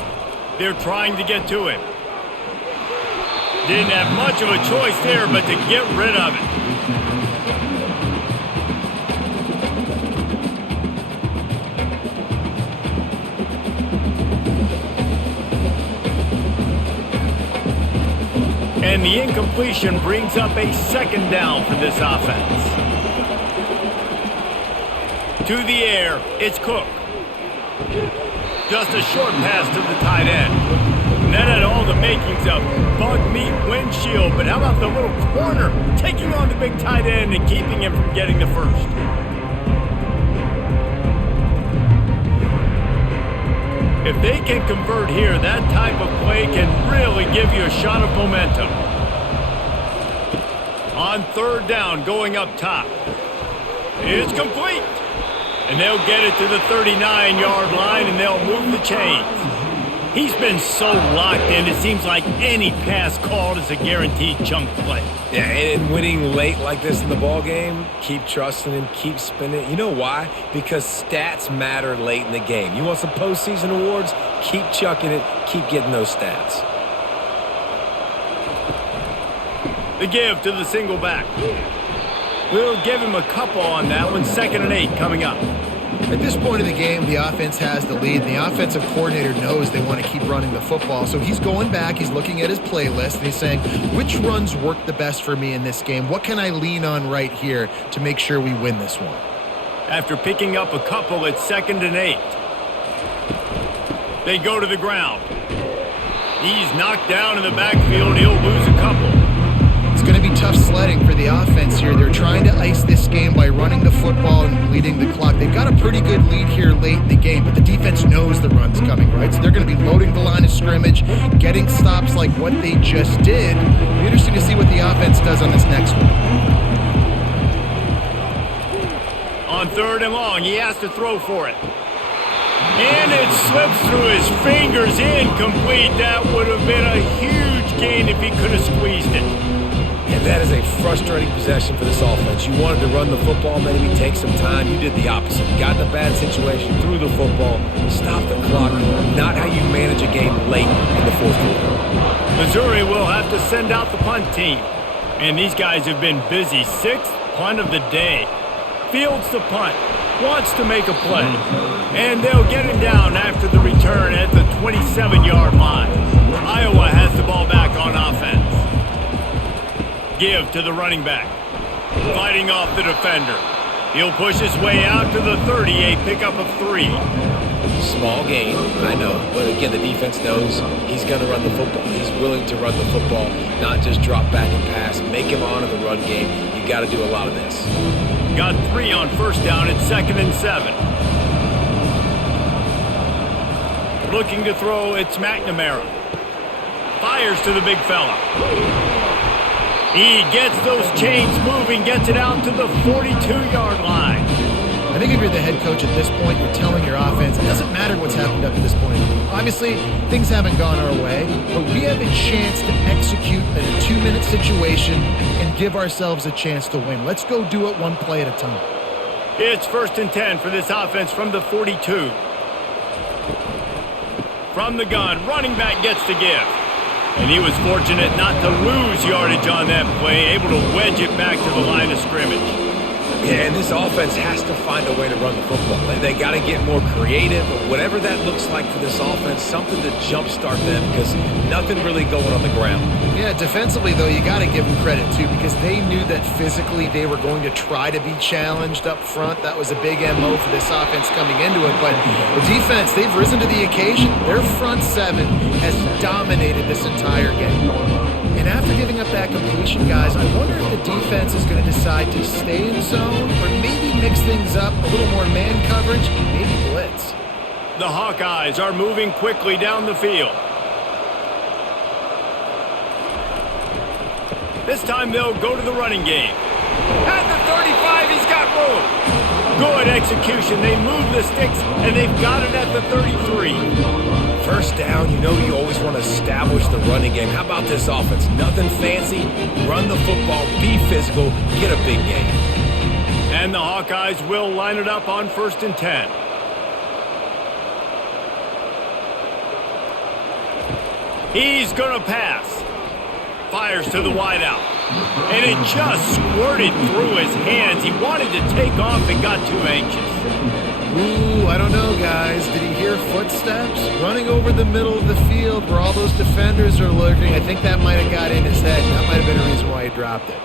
They're trying to get to him. Didn't have much of a choice there, but to get rid of it. And the incompletion brings up a 2nd down for this offense. To the air, it's Cook. Just a short pass to the tight end. And that had all the makings of bug meat windshield, but how about the little corner taking on the big tight end and keeping him from getting the first? If they can convert here, that type of play can really give you a shot of momentum. On 3rd down, going up top. It's complete. And they'll get it to the 39-yard line, and they'll move the chains. He's been so locked in, it seems like any pass called is a guaranteed chunk play. Yeah, and winning late like this in the ball game, keep trusting him, keep spinning. You know why? Because stats matter late in the game. You want some postseason awards? Keep chucking it, keep getting those stats. The give to the single back. We'll give him a couple on that one. 2nd and 8 coming up. At this point of the game, the offense has the lead, and the offensive coordinator knows they want to keep running the football. So he's going back, he's looking at his playlist, and he's saying, which runs work the best for me in this game? What can I lean on right here to make sure we win this one? After picking up a couple, it's 2nd and 8. They go to the ground. He's knocked down in the backfield. He'll lose a couple. It's going to be tough sledding for the offense here. They're trying to ice this game by running the football and bleeding the clock. They've got a pretty good lead here late in the game, but the defense knows the run's coming, right? So they're going to be loading the line of scrimmage, getting stops like what they just did. It'll be interesting to see what the offense does on this next one. On 3rd and long, he has to throw for it. And it slips through his fingers, incomplete. That would have been a huge gain if he could have squeezed it. And that is a frustrating possession for this offense. You wanted to run the football, maybe take some time. You did the opposite. Got in a bad situation, threw the football, stopped the clock. Not how you manage a game late in the 4th quarter. Missouri will have to send out the punt team. And these guys have been busy. 6th punt of the day. Fields the punt. Wants to make a play. And they'll get him down after the return at the 27-yard line. Iowa has the ball back on offense. Give to the running back. Fighting off the defender. He'll push his way out to the 38, pickup of 3. Small gain, I know. But again, the defense knows he's going to run the football. He's willing to run the football, not just drop back and pass. Make him honor the run game. You got to do a lot of this. Got 3 on 1st down at 2nd and 7. Looking to throw, it's McNamara. Fires to the big fella. He gets those chains moving, gets it out to the 42-yard line. I think if you're the head coach at this point, you're telling your offense, it doesn't matter what's happened up to this point. Obviously, things haven't gone our way, but we have a chance to execute in a 2-minute situation and give ourselves a chance to win. Let's go do it one play at a time. It's 1st and 10 for this offense from the 42. From the gun, running back gets the give. And he was fortunate not to lose yardage on that play, able to wedge it back to the line of scrimmage. Yeah, and this offense has to find a way to run the football. They got to get more creative, whatever that looks like for this offense, something to jumpstart them because nothing really going on the ground. Yeah, defensively, though, you got to give them credit, too, because they knew that physically they were going to try to be challenged up front. That was a big MO for this offense coming into it. But the defense, they've risen to the occasion. Their front 7 has dominated this entire game. And after giving up that completion, guys, I wonder if the defense is going to decide to stay in zone or maybe mix things up, a little more man coverage, maybe blitz. The Hawkeyes are moving quickly down the field. This time they'll go to the running game. At the 35, he's got room. Good execution. They move the sticks, and they've got it at the 33. First down, you know you always want to establish the running game. How about this offense? Nothing fancy. Run the football, be physical, get a big gain. And the Hawkeyes will line it up on 1st and 10. He's going to pass. Fires to the wideout. And it just squirted through his hands. He wanted to take off and got too anxious. Ooh, I don't know, guys. Did he hear footsteps? Running over the middle of the field where all those defenders are lurking. I think that might have got in his head. That might have been a reason why he dropped it.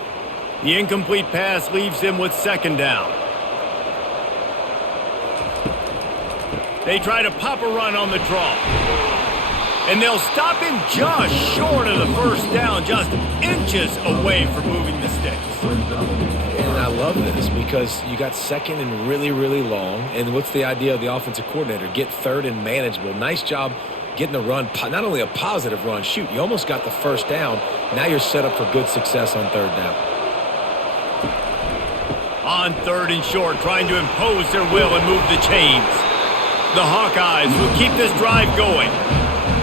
The incomplete pass leaves him with 2nd down. They try to pop a run on the draw. And they'll stop him just short of the 1st down, just inches away from moving the sticks. And I love this because you got 2nd and really, really long. And what's the idea of the offensive coordinator? Get 3rd and manageable. Nice job getting the run, not only a positive run, shoot, you almost got the 1st down. Now you're set up for good success on 3rd down. On 3rd and short, trying to impose their will and move the chains. The Hawkeyes will keep this drive going.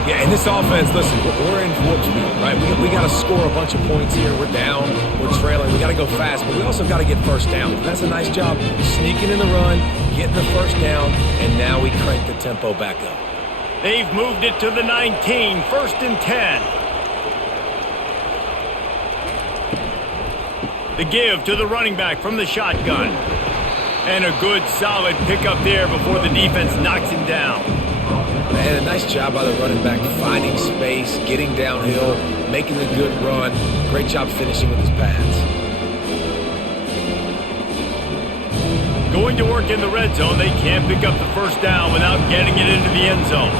Yeah, and this offense, listen, we're in warp speed, right? We got to score a bunch of points here. We're down. We're trailing. We got to go fast, but we also got to get first down. That's a nice job sneaking in the run, getting the first down, and now we crank the tempo back up. They've moved it to the 19, 1st and 10. The give to the running back from the shotgun. And a good, solid pickup there before the defense knocks him down. Man, a nice job by the running back, finding space, getting downhill, making a good run. Great job finishing with his pads. Going to work in the red zone, they can't pick up the first down without getting it into the end zone.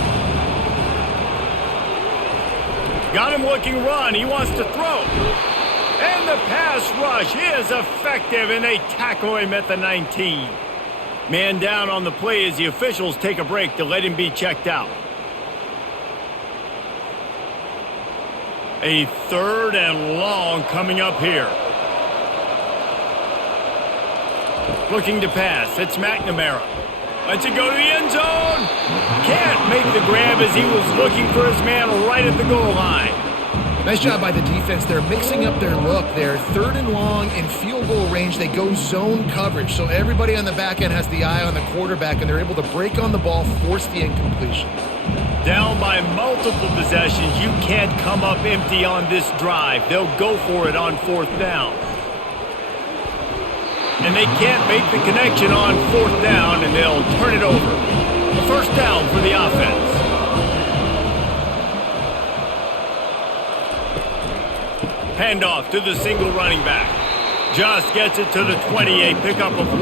Got him looking run. He wants to throw. And the pass rush is effective, and they tackle him at the 19. Man down on the play as the officials take a break to let him be checked out. A 3rd and long coming up here. Looking to pass. It's McNamara. Lets it go to the end zone. Can't make the grab as he was looking for his man right at the goal line. Nice job by the defense. They're mixing up their look. They're 3rd and long in field goal range. They go zone coverage. So everybody on the back end has the eye on the quarterback, and they're able to break on the ball, force the incompletion. Down by multiple possessions. You can't come up empty on this drive. They'll go for it on 4th down. And they can't make the connection on 4th down, and they'll turn it over. A 1st down for the offense. Handoff to the single running back. Just gets it to the 28, pickup of 1.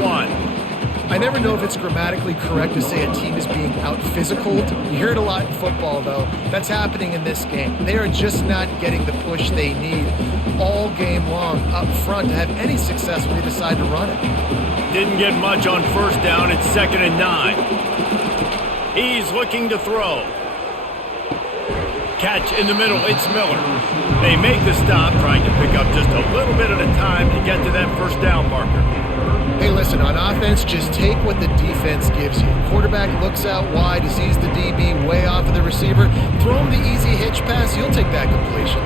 I never know if it's grammatically correct to say a team is being out-physicaled. You hear it a lot in football, though. That's happening in this game. They are just not getting the push they need all game long up front to have any success when they decide to run it. Didn't get much on 1st down. It's 2nd and 9. He's looking to throw. Catch in the middle. It's Miller. They make the stop, trying to pick up just a little bit at a time to get to that 1st down marker. Hey, listen, on offense, just take what the defense gives you. Quarterback looks out wide, he sees the DB way off of the receiver. Throw him the easy hitch pass, he'll take that completion.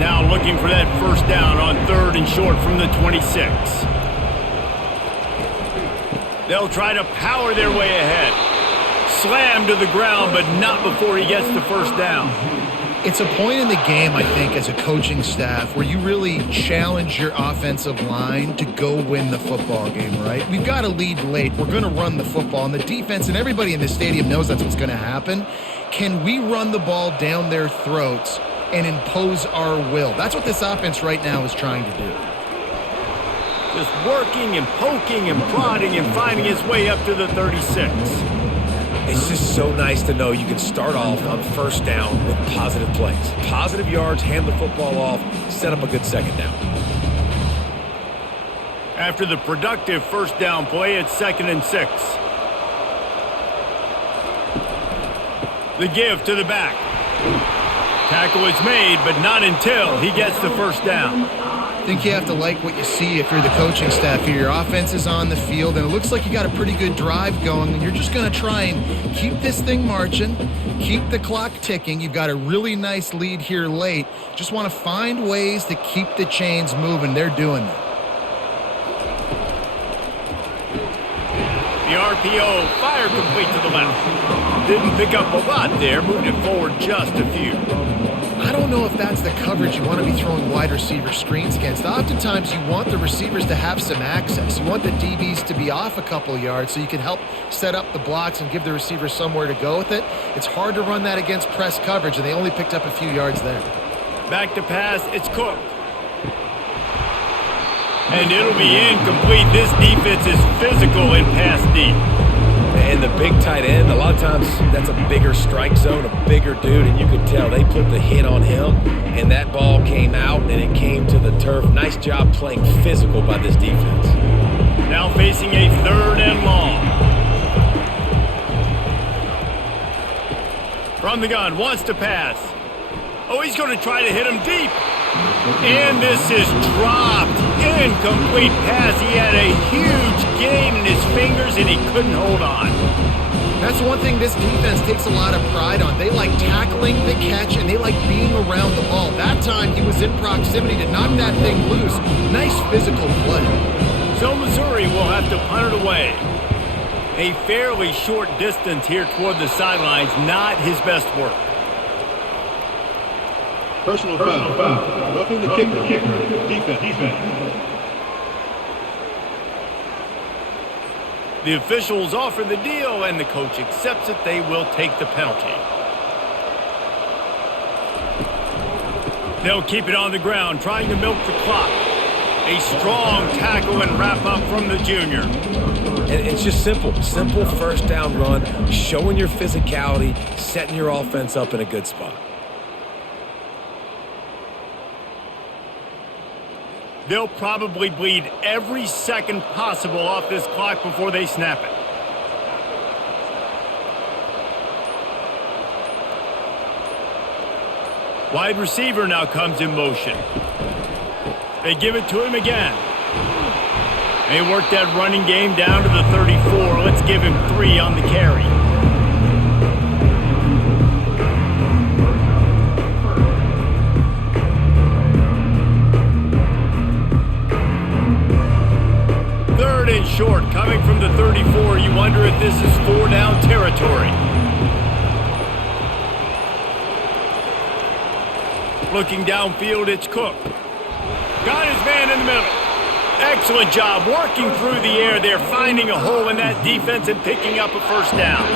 Now looking for that 1st down on 3rd and short from the 26. They'll try to power their way ahead. Slam to the ground, but not before he gets the 1st down. It's a point in the game, I think, as a coaching staff where you really challenge your offensive line to go win the football game, right? We've got to lead late. We're going to run the football, and the defense and everybody in the stadium knows that's what's going to happen. Can we run the ball down their throats and impose our will? That's what this offense right now is trying to do. Just working and poking and prodding and finding his way up to the 36. It's just so nice to know you can start off on 1st down with positive plays. Positive yards, hand the football off, set up a good 2nd down. After the productive 1st down play, it's 2nd and 6. The give to the back. Tackle is made, but not until he gets the 1st down. I think you have to like what you see if you're the coaching staff here. Your offense is on the field, and it looks like you got a pretty good drive going, and you're just going to try and keep this thing marching, keep the clock ticking. You've got a really nice lead here late. Just want to find ways to keep the chains moving. They're doing that. The RPO, fire complete to the left. Didn't pick up a lot there, moved it forward just a few. I don't know if that's the coverage you want to be throwing wide receiver screens against. Oftentimes, you want the receivers to have some access. You want the DBs to be off a couple yards so you can help set up the blocks and give the receivers somewhere to go with it. It's hard to run that against press coverage, and they only picked up a few yards there. Back to pass, it's Cook. And it'll be incomplete. This defense is physical in pass deep. And the big tight end, a lot of times that's a bigger strike zone, a bigger dude, and you could tell they put the hit on him, and that ball came out, and it came to the turf. Nice job playing physical by this defense. Now facing a 3rd and long. From the gun, wants to pass. Oh, he's going to try to hit him deep. And this is dropped. Incomplete pass. He had a huge gain in his fingers, and he couldn't hold on. That's one thing this defense takes a lot of pride on. They like tackling the catch, and they like being around the ball. That time, he was in proximity to knock that thing loose. Nice physical play. So Missouri will have to punt it away. A fairly short distance here toward the sidelines, not his best work. Personal foul. Roughing the kicker. Defense. The officials offer the deal, and the coach accepts it. They will take the penalty. They'll keep it on the ground, trying to milk the clock. A strong tackle and wrap-up from the junior. And it's just simple first down run, showing your physicality, setting your offense up in a good spot. They'll probably bleed every second possible off this clock before they snap it. Wide receiver now comes in motion. They give it to him again. They work that running game down to the 34. Let's give him 3 on the carry. Third and short, coming from the 34. You wonder if this is 4-down territory. Looking downfield, it's Cook. Got his man in the middle. Excellent job working through the air there, finding a hole in that defense and picking up a first down.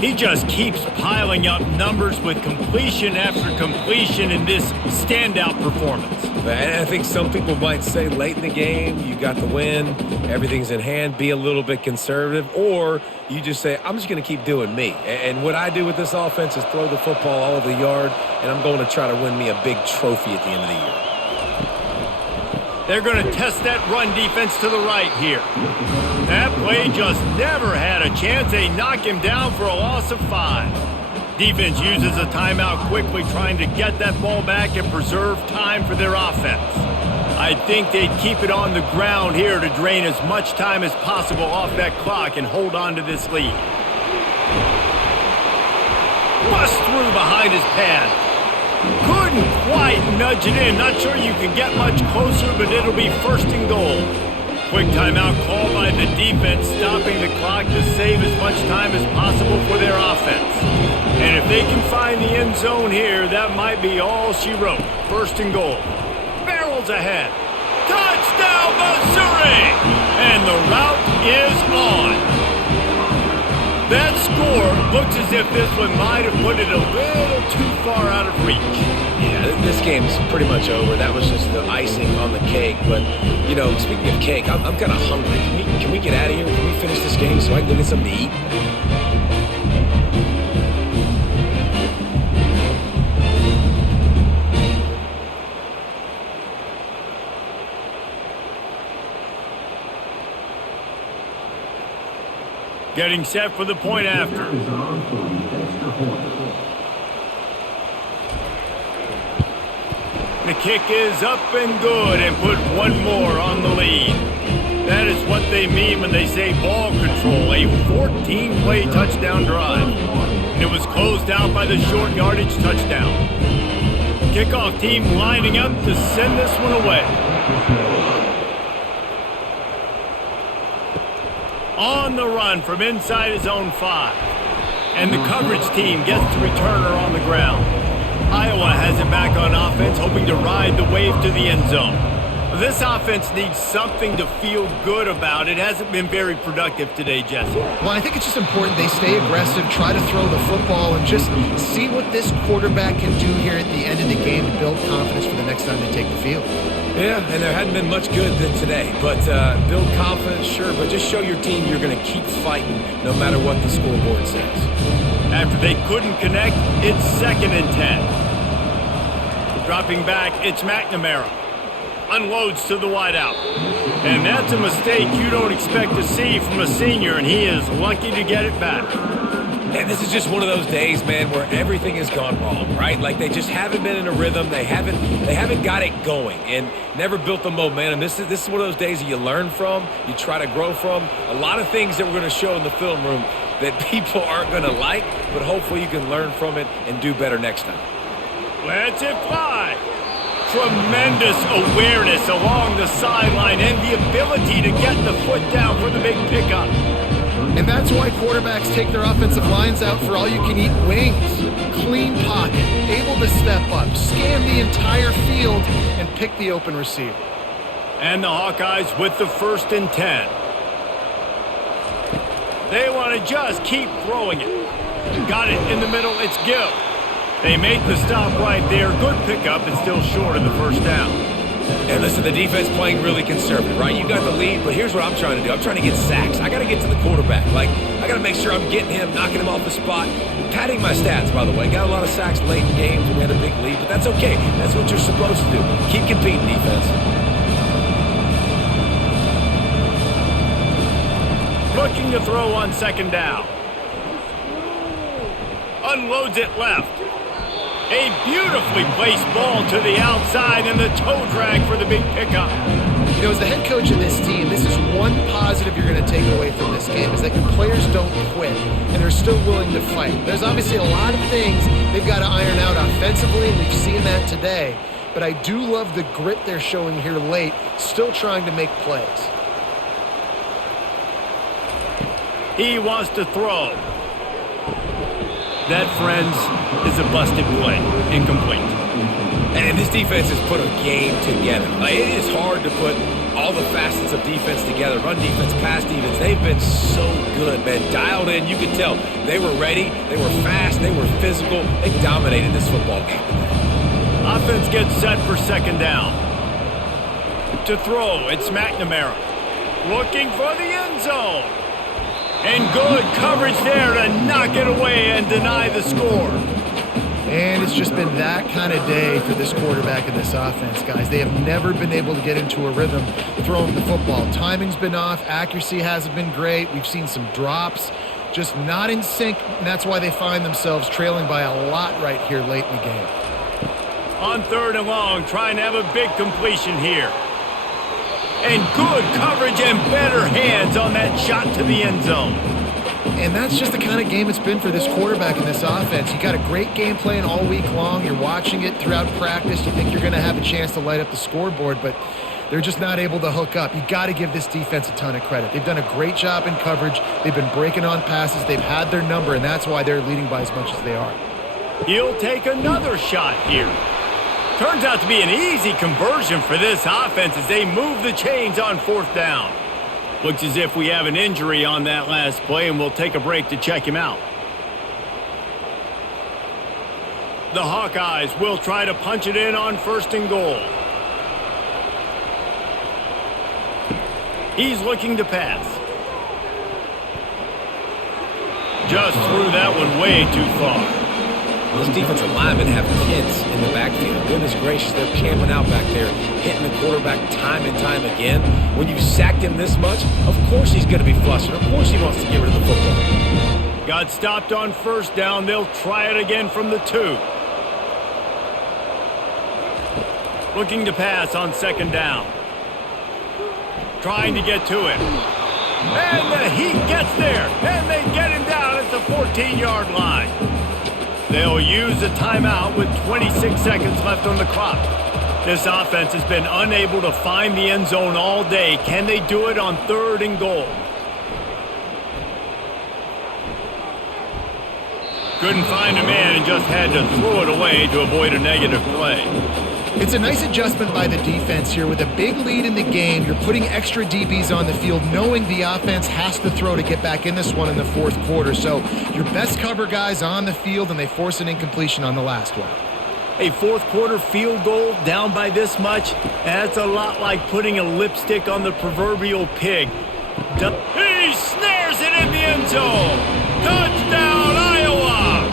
He just keeps piling up numbers with completion after completion in this standout performance. And I think some people might say late in the game, you got the win, everything's in hand, be a little bit conservative, or you just say, I'm just going to keep doing me. And what I do with this offense is throw the football all over the yard, and I'm going to try to win me a big trophy at the end of the year. They're going to test that run defense to the right here. That play just never had a chance. They knock him down for a loss of 5. Defense uses a timeout quickly, trying to get that ball back and preserve time for their offense. I think they'd keep it on the ground here to drain as much time as possible off that clock and hold on to this lead. Bust through behind his pad. Couldn't quite nudge it in. Not sure you can get much closer, but it'll be first and goal. Quick timeout call by the defense, stopping the clock to save as much time as possible for their offense. And if they can find the end zone here, that might be all she wrote. First and goal. Barrels ahead. Touchdown, Missouri! And the route is on. That score looks as if this one might have put it a little too far out of reach. Yeah, this game's pretty much over. That was just the icing on the cake. But, you know, speaking of cake, I'm kind of hungry. Can we get out of here? Can we finish this game so I can go get something to eat? Getting set for the point after. The kick is up and good, and put one more on the lead. That is what they mean when they say ball control, a 14-play touchdown drive. And it was closed out by the short yardage touchdown. Kickoff team lining up to send this one away. On the run from inside his own 5. And the coverage team gets the returner on the ground. Iowa has it back on offense, hoping to ride the wave to the end zone. This offense needs something to feel good about. It hasn't been very productive today, Jesse. Well, I think it's just important they stay aggressive, try to throw the football, and just see what this quarterback can do here at the end of the game to build confidence for the next time they take the field. Yeah, and there hadn't been much good than today. But build confidence, sure, but just show your team you're going to keep fighting no matter what the scoreboard says. After they couldn't connect, it's 2nd and 10. Dropping back, it's McNamara. Unloads to the wideout. And that's a mistake you don't expect to see from a senior, and he is lucky to get it back. And this is just one of those days, man, where everything has gone wrong, right? Like they just haven't been in a rhythm. They haven't got it going and never built the momentum. This is one of those days that you learn from, you try to grow from. A lot of things that we're going to show in the film room that people aren't going to like, but hopefully you can learn from it and do better next time. Lets it fly. Tremendous awareness along the sideline and the ability to get the foot down for the big pickup. And that's why quarterbacks take their offensive lines out for all-you-can-eat wings. Clean pocket, able to step up, scan the entire field, and pick the open receiver. And the Hawkeyes with the 1st and 10. They want to just keep throwing it. Got it in the middle, it's Gill. They make the stop right there. Good pickup and still short of the 1st down. And listen, the defense playing really conservative, right? You got the lead, but here's what I'm trying to do. I'm trying to get sacks. I got to get to the quarterback. I got to make sure I'm getting him, knocking him off the spot. Padding my stats, by the way. Got a lot of sacks late in games. We had a big lead, but that's okay. That's what you're supposed to do. Keep competing, defense. Looking to throw on 2nd down. Unloads it left. A beautifully placed ball to the outside and the toe drag for the big pickup. You know, as the head coach of this team, this is one positive you're going to take away from this game, is that your players don't quit, and they're still willing to fight. There's obviously a lot of things they've got to iron out offensively, and we've seen that today. But I do love the grit they're showing here late, still trying to make plays. He wants to throw. That, friends, is a busted play. Incomplete. And this defense has put a game together. It is hard to put all the facets of defense together. Run defense, pass defense. They've been so good, man. Dialed in. You could tell they were ready. They were fast. They were physical. They dominated this football game today. Offense gets set for 2nd down. To throw, it's McNamara. Looking for the end zone. And good coverage there to knock it away and deny the score. And it's just been that kind of day for this quarterback and this offense, guys. They have never been able to get into a rhythm throwing the football. Timing's been off. Accuracy hasn't been great. We've seen some drops. Just not in sync, and that's why they find themselves trailing by a lot right here late in the game. On 3rd and long, trying to have a big completion here. And good coverage and better hands on that shot to the end zone. And that's just the kind of game it's been for this quarterback and this offense. You got a great game plan all week long. You're watching it throughout practice. You think you're going to have a chance to light up the scoreboard, but they're just not able to hook up. You got to give this defense a ton of credit. They've done a great job in coverage. They've been breaking on passes. They've had their number, and that's why they're leading by as much as they are. He'll take another shot here. Turns out to be an easy conversion for this offense as they move the chains on 4th down. Looks as if we have an injury on that last play, and we'll take a break to check him out. The Hawkeyes will try to punch it in on 1st and goal. He's looking to pass. Just threw that one way too far. Those defensive linemen have kids in the backfield. Goodness gracious, they're camping out back there, hitting the quarterback time and time again. When you've sacked him this much, of course he's going to be flustered. Of course he wants to get rid of the football. Got stopped on 1st down. They'll try it again from the 2. Looking to pass on 2nd down. Trying to get to it. And the Heat gets there. And they get him down at the 14-yard line. They'll use a timeout with 26 seconds left on the clock. This offense has been unable to find the end zone all day. Can they do it on 3rd and goal? Couldn't find a man and just had to throw it away to avoid a negative play. It's a nice adjustment by the defense here. With a big lead in the game, you're putting extra DBs on the field, knowing the offense has to throw to get back in this one in the 4th quarter. So your best cover guys on the field, and they force an incompletion on the last one. A 4th quarter field goal down by this much, that's a lot like putting a lipstick on the proverbial pig. He snares it in the end zone. Touchdown, Iowa!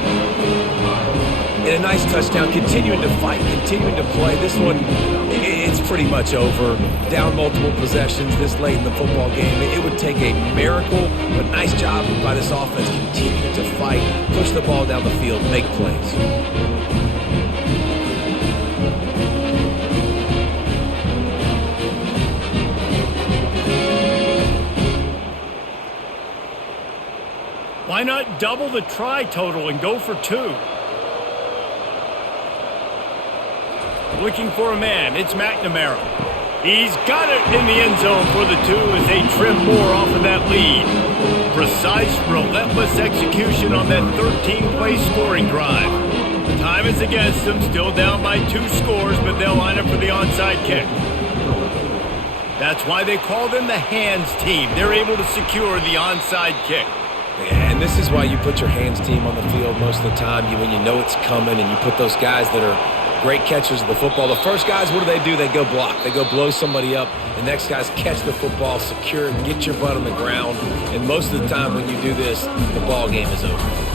And a nice touchdown, continuing to fight, continuing to play. This one, it's pretty much over. Down multiple possessions this late in the football game. It would take a miracle, but nice job by this offense continuing to fight, push the ball down the field, make plays. Why not double the try total and go for 2? Looking for a man, it's McNamara. He's got it in the end zone for the 2 as they trim more off of that lead. Precise, relentless execution on that 13-play scoring drive. Time is against them, still down by 2 scores, but they'll line up for the onside kick. That's why they call them the hands team. They're able to secure the onside kick. Yeah, and this is why you put your hands team on the field most of the time. When you know it's coming and you put those guys that are great catchers of the football. The first guys, what do? They go block. They go blow somebody up. The next guys catch the football, secure it, get your butt on the ground. And most of the time when you do this, the ball game is over.